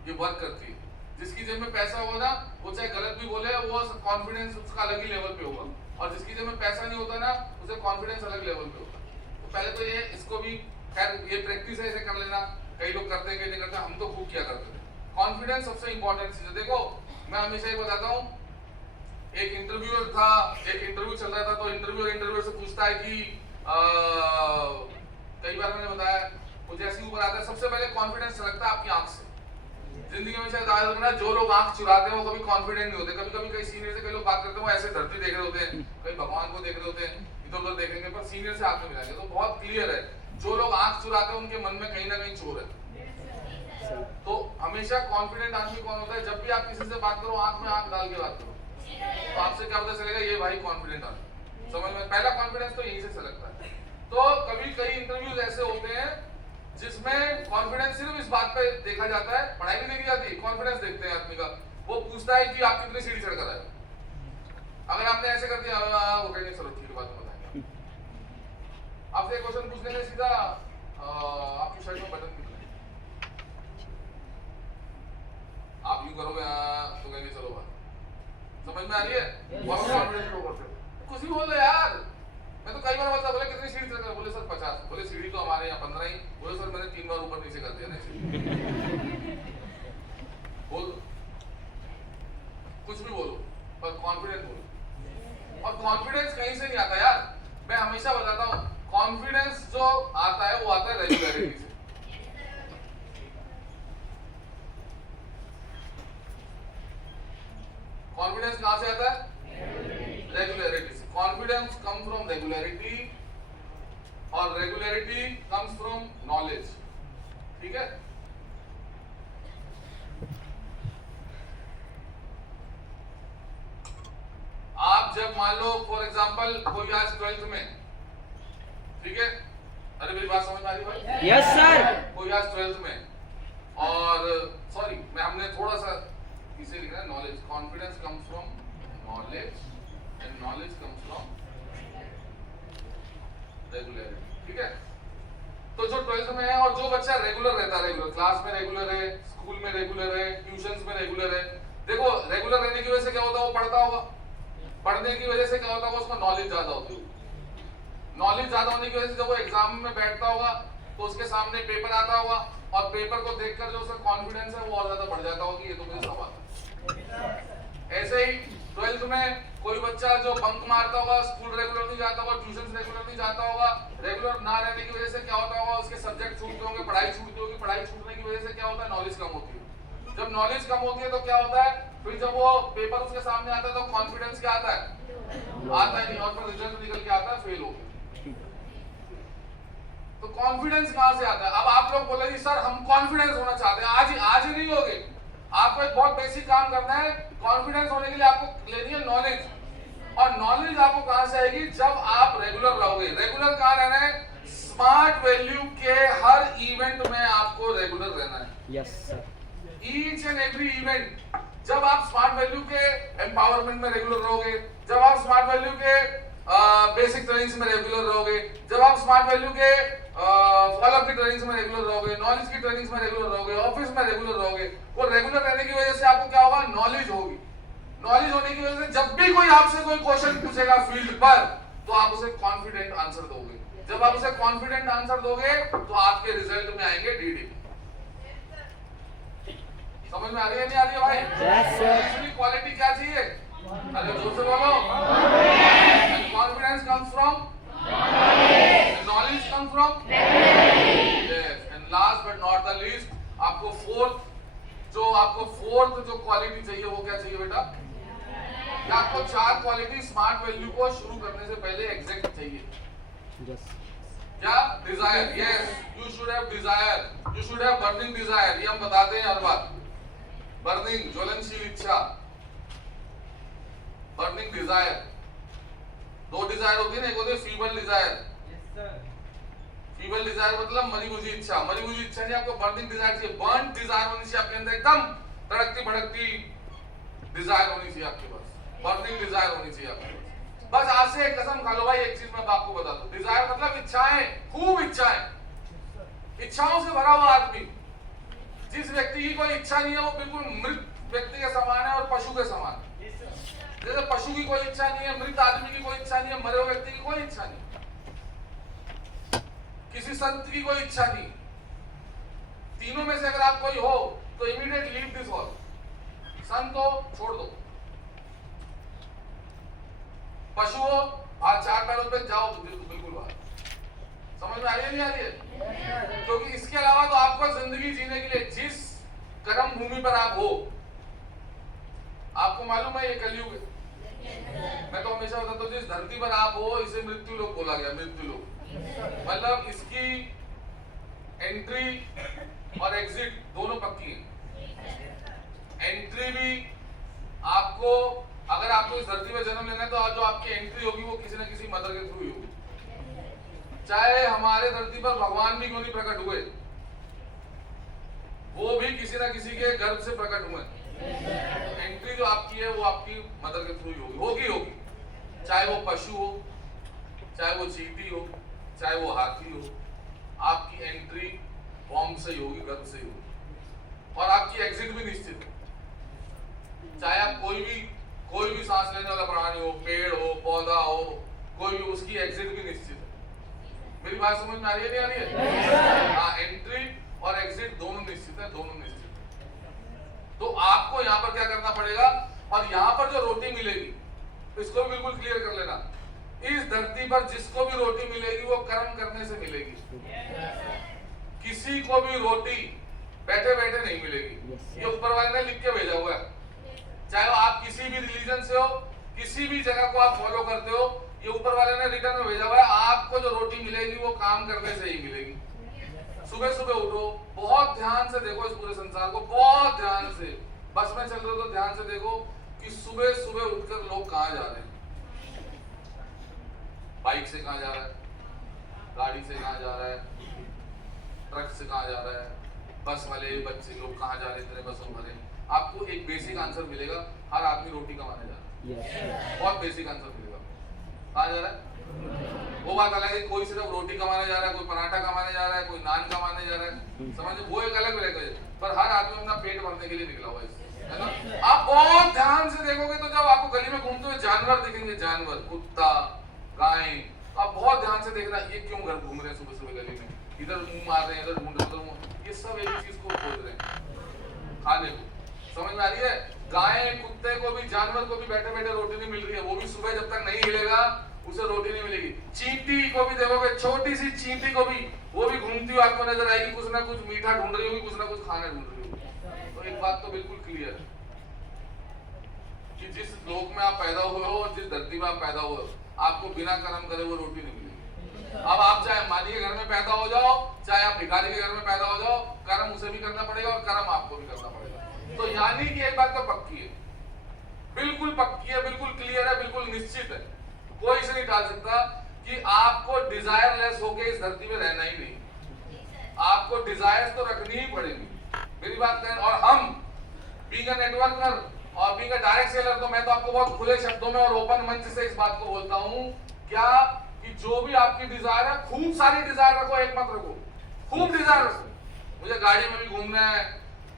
ये वर्क करती है। जिसकी जेब में पैसा होगा ना, वो चाहे गलत भी बोले, वो कॉन्फिडेंस उसका अलग ही लेवल पे होगा, और जिसकी जेब में पैसा नहीं होता ना, उसे कॉन्फिडेंस अलग लेवल पे होगा। तो पहले तो ये इसको भी खैर ये प्रैक्टिस है, इसे कर लेना। कई लोग करते हैं, कई नहीं करते, हम तो खूब किया करते थे। कॉन्फिडेंस सबसे इंपॉर्टेंट चीज है। देखो मैं हमेशा ही बताता हूँ, एक इंटरव्यूअर था, एक इंटरव्यू चल रहा था, तो इंटरव्यूअर से पूछता है कि कई बार मैंने बताया वो जैसे ऊपर आता है, सबसे पहले कॉन्फिडेंस लगता है आपकी आंख से। जिंदगी में शायद आज ना जो लोग आंख चुराते हैं वो कभी कॉन्फिडेंट नहीं होते। कभी कभी कई सीनियर से कई लोग बात करते हैं, वो ऐसे धरती देख रहे होते हैं, कई भगवान को देख रहे होते हैं, इधर उधर देखेंगे, पर सीनियर से आंख में मिलाएंगे तो बहुत क्लियर है, जो लोग आंख चुराते हैं उनके मन में कहीं ना कहीं चोर है। तो हमेशा कॉन्फिडेंट आदमी कौन होता है? जब भी आप किसी से बात करो, आंख में आंख डाल के बात करो, तो आपसे क्या पता चलेगा? ये भाई कॉन्फिडेंट आदमी। समझ में? पहला कॉन्फिडेंस तो यहीं से लगता है। तो कभी कई इंटरव्यूज ऐसे होते हैं जिसमें कॉन्फिडेंस सिर्फ इस बात पे देखा जाता है, पढ़ाई नहीं देखी जाती, कॉन्फिडेंस देखते हैं आदमी का। वो पूछता है कि आप कितनी सीढ़ी चढ़कर आए। अगर आपने ऐसे कर दिया, वो कहेंगे चलो ठीक है बात में बताएंगे। आपसे क्वेश्चन पूछने में सीधा आपकी शर्ट में बटन कितना है, आप यूं करोगे तो कहेंगे चलो बात। समझ में आ रही है? बहुत कॉन्फिडेंस लोग होते हैं। कुछ भी बोल रहे यार, मैं तो कई बार बोलता, बोले कितनी सीढ़ी चढ़कर? बोले सर 50। बोले सीढ़ी तो हमारे यहाँ 15 ही। बोले सर मैंने 3 बार ऊपर नीचे कर दिया ना। बोल कुछ भी बोलो पर कॉन्फिडेंट बोलो। और कॉन्फिडेंस कहीं से नहीं आता यार, मैं हमेशा बताता हूँ, कॉन्फिडेंस जो आता है वो आता है रेगुलरिटी से। कॉन्फिडेंस कहां से आता है? रेगुलरिटी से। कॉन्फिडेंस कम फ्रॉम रेगुलरिटी और रेगुलरिटी कम्स फ्रॉम नॉलेज। ठीक है, आप जब मान लो फॉर एग्जांपल कोई आज 12th में, ठीक है, अरे मेरी बात समझ आ रही भाई? Yes sir. कोई आज 12th में और सॉरी मैं हमने थोड़ा सा इसे लिखना है knowledge. Confidence comes from knowledge and knowledge comes from regularity. ठीक है, तो जो 12th में है और जो बच्चा रेगुलर रहता है, रेगुलर क्लास में रेगुलर है, स्कूल में रेगुलर है, ट्यूशंस में रेगुलर है, देखो रेगुलर रहने की वजह से क्या होता है, वो पढ़ता होगा, पढ़ने की वजह से क्या होता होगा, उसको नॉलेज ज्यादा होती होगी, नॉलेज ज्यादा होने की वजह से जब वो एग्जाम में बैठता होगा तो उसके सामने पेपर आता होगा और पेपर को देखकर जो उसका कॉन्फिडेंस है वो और ज्यादा बढ़ जाता होगा कि ये तो मुझे सब आता है। ऐसे ही 12th में कोई बच्चा जो बंक मारता होगा, स्कूल रेगुलर नहीं जाता होगा, ट्यूशन रेगुलर नहीं जाता होगा, रेगुलर ना रहने की वजह से क्या होता होगा, उसके सब्जेक्ट छूटते होंगे, पढ़ाई छूटती होगी, पढ़ाई छूटने की वजह से क्या होता है, नॉलेज कम होती है। जब नॉलेज कम होती है तो क्या होता है, फिर जब वो पेपर उसके सामने आता है तो कॉन्फिडेंस क्या आता है, आता ही नहीं, और फिर रिजल्ट निकल के आता है फेल हो गया। तो कॉन्फिडेंस कहां से आता है? अब आप लोग बोले जी सर हम कॉन्फिडेंस होना चाहते हैं, आज ही नहीं होगे, आपको एक बहुत बेसिक काम करना है। कॉन्फिडेंस होने के लिए आपको लेनी है नॉलेज, और नॉलेज आपको कहां से आएगी, जब आप रेगुलर रहोगे। रेगुलर कहां रहना है, स्मार्ट वैल्यू के हर इवेंट में आपको रेगुलर रहना है। Yes sir. Each and every event, जब आप स्मार्ट वैल्यू के एम्पावरमेंट में रेगुलर रहोगे, जब आप स्मार्ट वैल्यू के बेसिक ट्रेनिंग्स में रेगुलर रहोगे, जब आप स्मार्ट वैल्यू के फॉलोअप की ट्रेनिंग्स में रेगुलर रहोगे, नॉलेज की ट्रेनिंग्स में रेगुलर रहोगे, ऑफिस में रेगुलर रहोगे, वो रेगुलर रहने की वजह से आपको क्या होगा, नॉलेज होगी। नॉलेज होने की वजह से जब भी कोई आपसे कोई क्वेश्चन पूछेगा फील्ड पर तो आप उसे कॉन्फिडेंट आंसर दोगे। जब आप उसे कॉन्फिडेंट आंसर दोगे तो आपके रिजल्ट में आएंगे डीडी। समझ में आ रही है नहीं आ रही है भाई? Yes sir. क्वालिटी क्या चाहिए? अरे जोर से बोलो। Confidence comes from knowledge comes from yes. And last but not the least, आपको फोर्थ जो क्वालिटी चाहिए वो क्या चाहिए बेटा? आपको 4 क्वालिटी स्मार्ट वैल्यू को शुरू करने से पहले एग्जैक्ट चाहिए। यस। क्या? Desire. Yes, you should have desire, you should have burning desire. ये हम बताते हैं हर बार। बर्निंग, ज्वलनशील इच्छा, बर्निंग डिजायर। 2 डिजायर होती है ना, एक होती है फीबल डिजायर। फीबल डिजायर मतलब मरी मुझी इच्छा। मरी मुझी इच्छा नहीं, आपको बर्निंग डिजायर चाहिए। बर्न डिजायर होनी चाहिए आपके अंदर, एकदम तड़कती भड़कती डिजायर होनी चाहिए आपके पास, बर्निंग डिजायर होनी चाहिए आपके पास। बस आज से एक कसम खा लो भाई, एक चीज मैं आपको बता दूं, डिजायर मतलब इच्छाएं, खूब इच्छाएं, इच्छाओं से भरा हुआ आदमी। जिस व्यक्ति की कोई इच्छा नहीं है वो बिल्कुल मृत व्यक्ति के समान है और पशु के समान। जैसे पशु की कोई इच्छा नहीं है, मृत आदमी की कोई इच्छा नहीं है, मरे हुए व्यक्ति की कोई इच्छा नहीं, किसी संत की कोई इच्छा नहीं। तीनों में से अगर आप कोई हो तो इमीडिएट लीव दिस हॉल। संत हो छोड़ दो, पशु हो आज 4 पैरों पे जाओ बिल्कुल बाहर। समझ में आ रही है नहीं आ रही है? क्योंकि इसके अलावा तो आपको जिंदगी जीने के लिए जिस कर्म भूमि पर आप हो, आपको मालूम है ये कलयुग है। मैं तो हमेशा बताता हूँ जिस धरती पर आप हो इसे मृत्यु लोक बोला गया। मृत्यु लोक मतलब इसकी एंट्री और एग्जिट दोनों पक्की है। एंट्री भी आपको, अगर आपको इस धरती पर जन्म लेना है तो जो आपकी एंट्री होगी वो किसी न किसी मदर के थ्रू ही होगी। चाहे हमारे धरती पर भगवान भी क्यों नहीं प्रकट हुए, वो भी किसी न किसी के गर्भ से प्रकट हुए। एंट्री जो आपकी है वो आपकी मदर के थ्रू ही होगी। चाहे वो पशु हो, चाहे वो चींटी हो, चाहे वो हाथी हो, आपकी एंट्री वॉम्ब से ही होगी, गर्भ से ही होगी, और आपकी एग्जिट भी निश्चित है। चाहे आप कोई भी सांस लेने वाला प्राणी हो, पेड़ हो, पौधा हो, कोई भी, उसकी एग्जिट भी निश्चित है। मेरी बात समझ में आ रही है नहीं आ रही है? हाँ, एंट्री और एग्जिट दोनों निश्चित है, दोनों निश्चित है। तो आपको यहाँ पर क्या करना पड़ेगा, और यहाँ पर जो रोटी मिलेगी इसको भी बिल्कुल क्लियर कर लेना, इस धरती पर जिसको भी रोटी मिलेगी वो कर्म करने से मिलेगी। किसी को भी रोटी बैठे बैठे नहीं मिलेगी। ये ऊपर वाले ने लिख के भेजा हुआ है। चाहे आप किसी भी रिलीजन से हो, किसी भी जगह को आप फॉलो करते हो, ये ऊपर वाले ने रिटर्न में भेजा हुआ है। आपको जो रोटी मिलेगी वो काम करने से ही मिलेगी। सुबह सुबह उठो, बहुत ध्यान से देखो इस पूरे संसार को, बहुत ध्यान से। बस में चल रहे हो तो ध्यान से देखो कि सुबह सुबह उठकर लोग कहाँ जा रहे हैं। बाइक से कहाँ जा रहा है, गाड़ी से कहाँ जा रहा है, ट्रक से कहाँ जा रहा है, बस वाले बच्चे लोग कहाँ जा रहे हैं, इतने बसों भरे, आपको एक बेसिक आंसर मिलेगा, हर आदमी रोटी कमाने जा रहा है। बहुत बेसिक आंसर मिलेगा। कहाँ जा रहा है? वो बात अलग है, कोई सिर्फ रोटी कमाने जा रहा है, कोई पराठा कमाने जा रहा है, कोई नान कमाने जा रहा है, समझे, वो एक अलग है। पर हर आदमी अपना पेट भरने के लिए निकला हुआ है ना। आप बहुत ध्यान से देखोगे तो जब आपको गली में घूमते हुए जानवर दिखेंगे, जानवर, कुत्ता, गाय, आप बहुत ध्यान से देखना, ये क्यों घर घूम रहे हैं सुबह सुबह गली में, इधर मुंह मार रहे हैं, इधर ढूंढ रहे हैं, ये सब एक चीज को खोज रहे हैं, खाने को। समझ में आ रही है? गाय, कुत्ते को भी, जानवर को भी बैठे बैठे रोटी नहीं मिल रही है, वो भी सुबह जब तक नहीं हिलेगा उसे रोटी नहीं मिलेगी। चींटी को भी देखोगे, छोटी सी चींटी को भी, वो भी घूमती हुई आपको नजर आएगी, कुछ ना कुछ मीठा ढूंढ रही होगी, कुछ ना कुछ खाना ढूंढ रही होगी। तो एक बात तो बिल्कुल क्लियर है कि जिस लोक में आप पैदा हुए हो और जिस धरती में आप पैदा हुए हो, आपको बिना कर्म करे वो रोटी नहीं मिलेगी। अब आप चाहे माली के घर में पैदा हो जाओ, चाहे आप भिखारी के घर में पैदा हो जाओ, कर्म उसे भी करना पड़ेगा और कर्म आपको भी करना पड़ेगा। तो यानी कि एक बात तो पक्की है, बिल्कुल पक्की है, बिल्कुल क्लियर है, बिल्कुल निश्चित है, कोई इसे नहीं टाल सकता कि आपको डिजायरलेस होके इस धरती में रहना ही नहीं। आपको डिजायर्स तो रखनी ही पड़ेगी, मेरी बात करें। और हम बीइंग अ नेटवर्कर और बीइंग अ डायरेक्ट सेलर, तो मैं तो आपको बहुत खुले शब्दों में और ओपन मंच से इस बात को बोलता हूं क्या कि जो भी आपकी डिजायर है, खूब सारी डिजायर रखो, एक मत रखो, खूब डिजायर रखो। मुझे गाड़ी में भी घूमना है,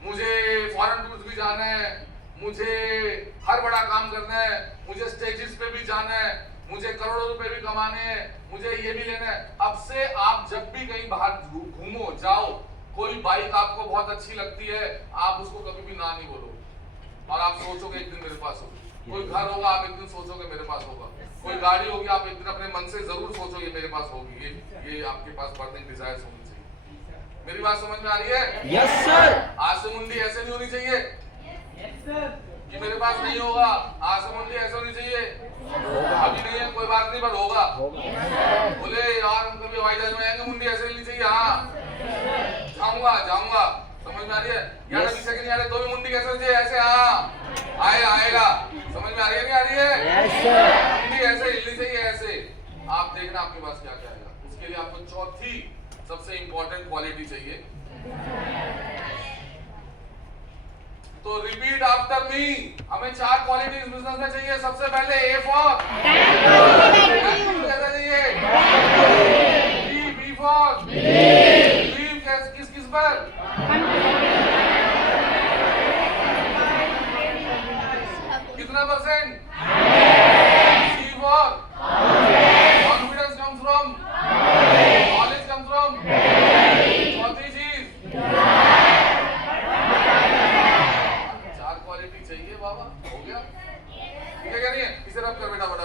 मुझे फॉरेन टूर्स भी जाना है, मुझे हर बड़ा काम करना है, मुझे स्टेजेस पे भी जाना है, मुझे करोड़ों रुपए भी कमाने हैं, मुझे ये भी लेना है। अब से आप जब भी कहीं बाहर घूमो जाओ, कोई बाइक आपको बहुत अच्छी लगती है, आप उसको कभी भी ना नहीं बोलो, और आप सोचोगे एक दिन मेरे पास होगी। कोई घर होगा, आप एक दिन सोचोगे मेरे पास होगा। कोई गाड़ी होगी, आप एक दिन अपने मन से जरूर सोचोगे मेरे पास होगी। ये आपके पास बर्निंग डिजायर्स होनी चाहिए। मेरी बात समझ में आ रही है? Yes sir. आज से मुंडी ऐसे नहीं होनी चाहिए कि मेरे पास नहीं होगा, आज से मुंडी ऐसे होनी चाहिए अभी नहीं है, कोई बात नहीं, पर होगा। बोले यार हम कभी हवाई जहाज में आएंगे, मुंडी ऐसे नहीं चाहिए, हाँ जाऊंगा जाऊंगा। समझ में आ रही है? यार अभी से नहीं आ रहे तो भी मुंडी कैसे होनी चाहिए, ऐसे, हाँ आएगा आएगा। समझ में आ रही है? नहीं आ रही है? Yes sir. मुंडी ऐसे हिलनी चाहिए, ऐसे। आप देखना आपके पास क्या क्या आएगा। उसके लिए आपको चौथी सबसे इंपॉर्टेंट क्वालिटी चाहिए, तो रिपीट आफ्टर मी। हमें 4 क्वालिटीज बिजनेस में चाहिए। सबसे पहले ए फॉर चाहिए, बी फॉर बिलीव, किस किस पर, कितना %?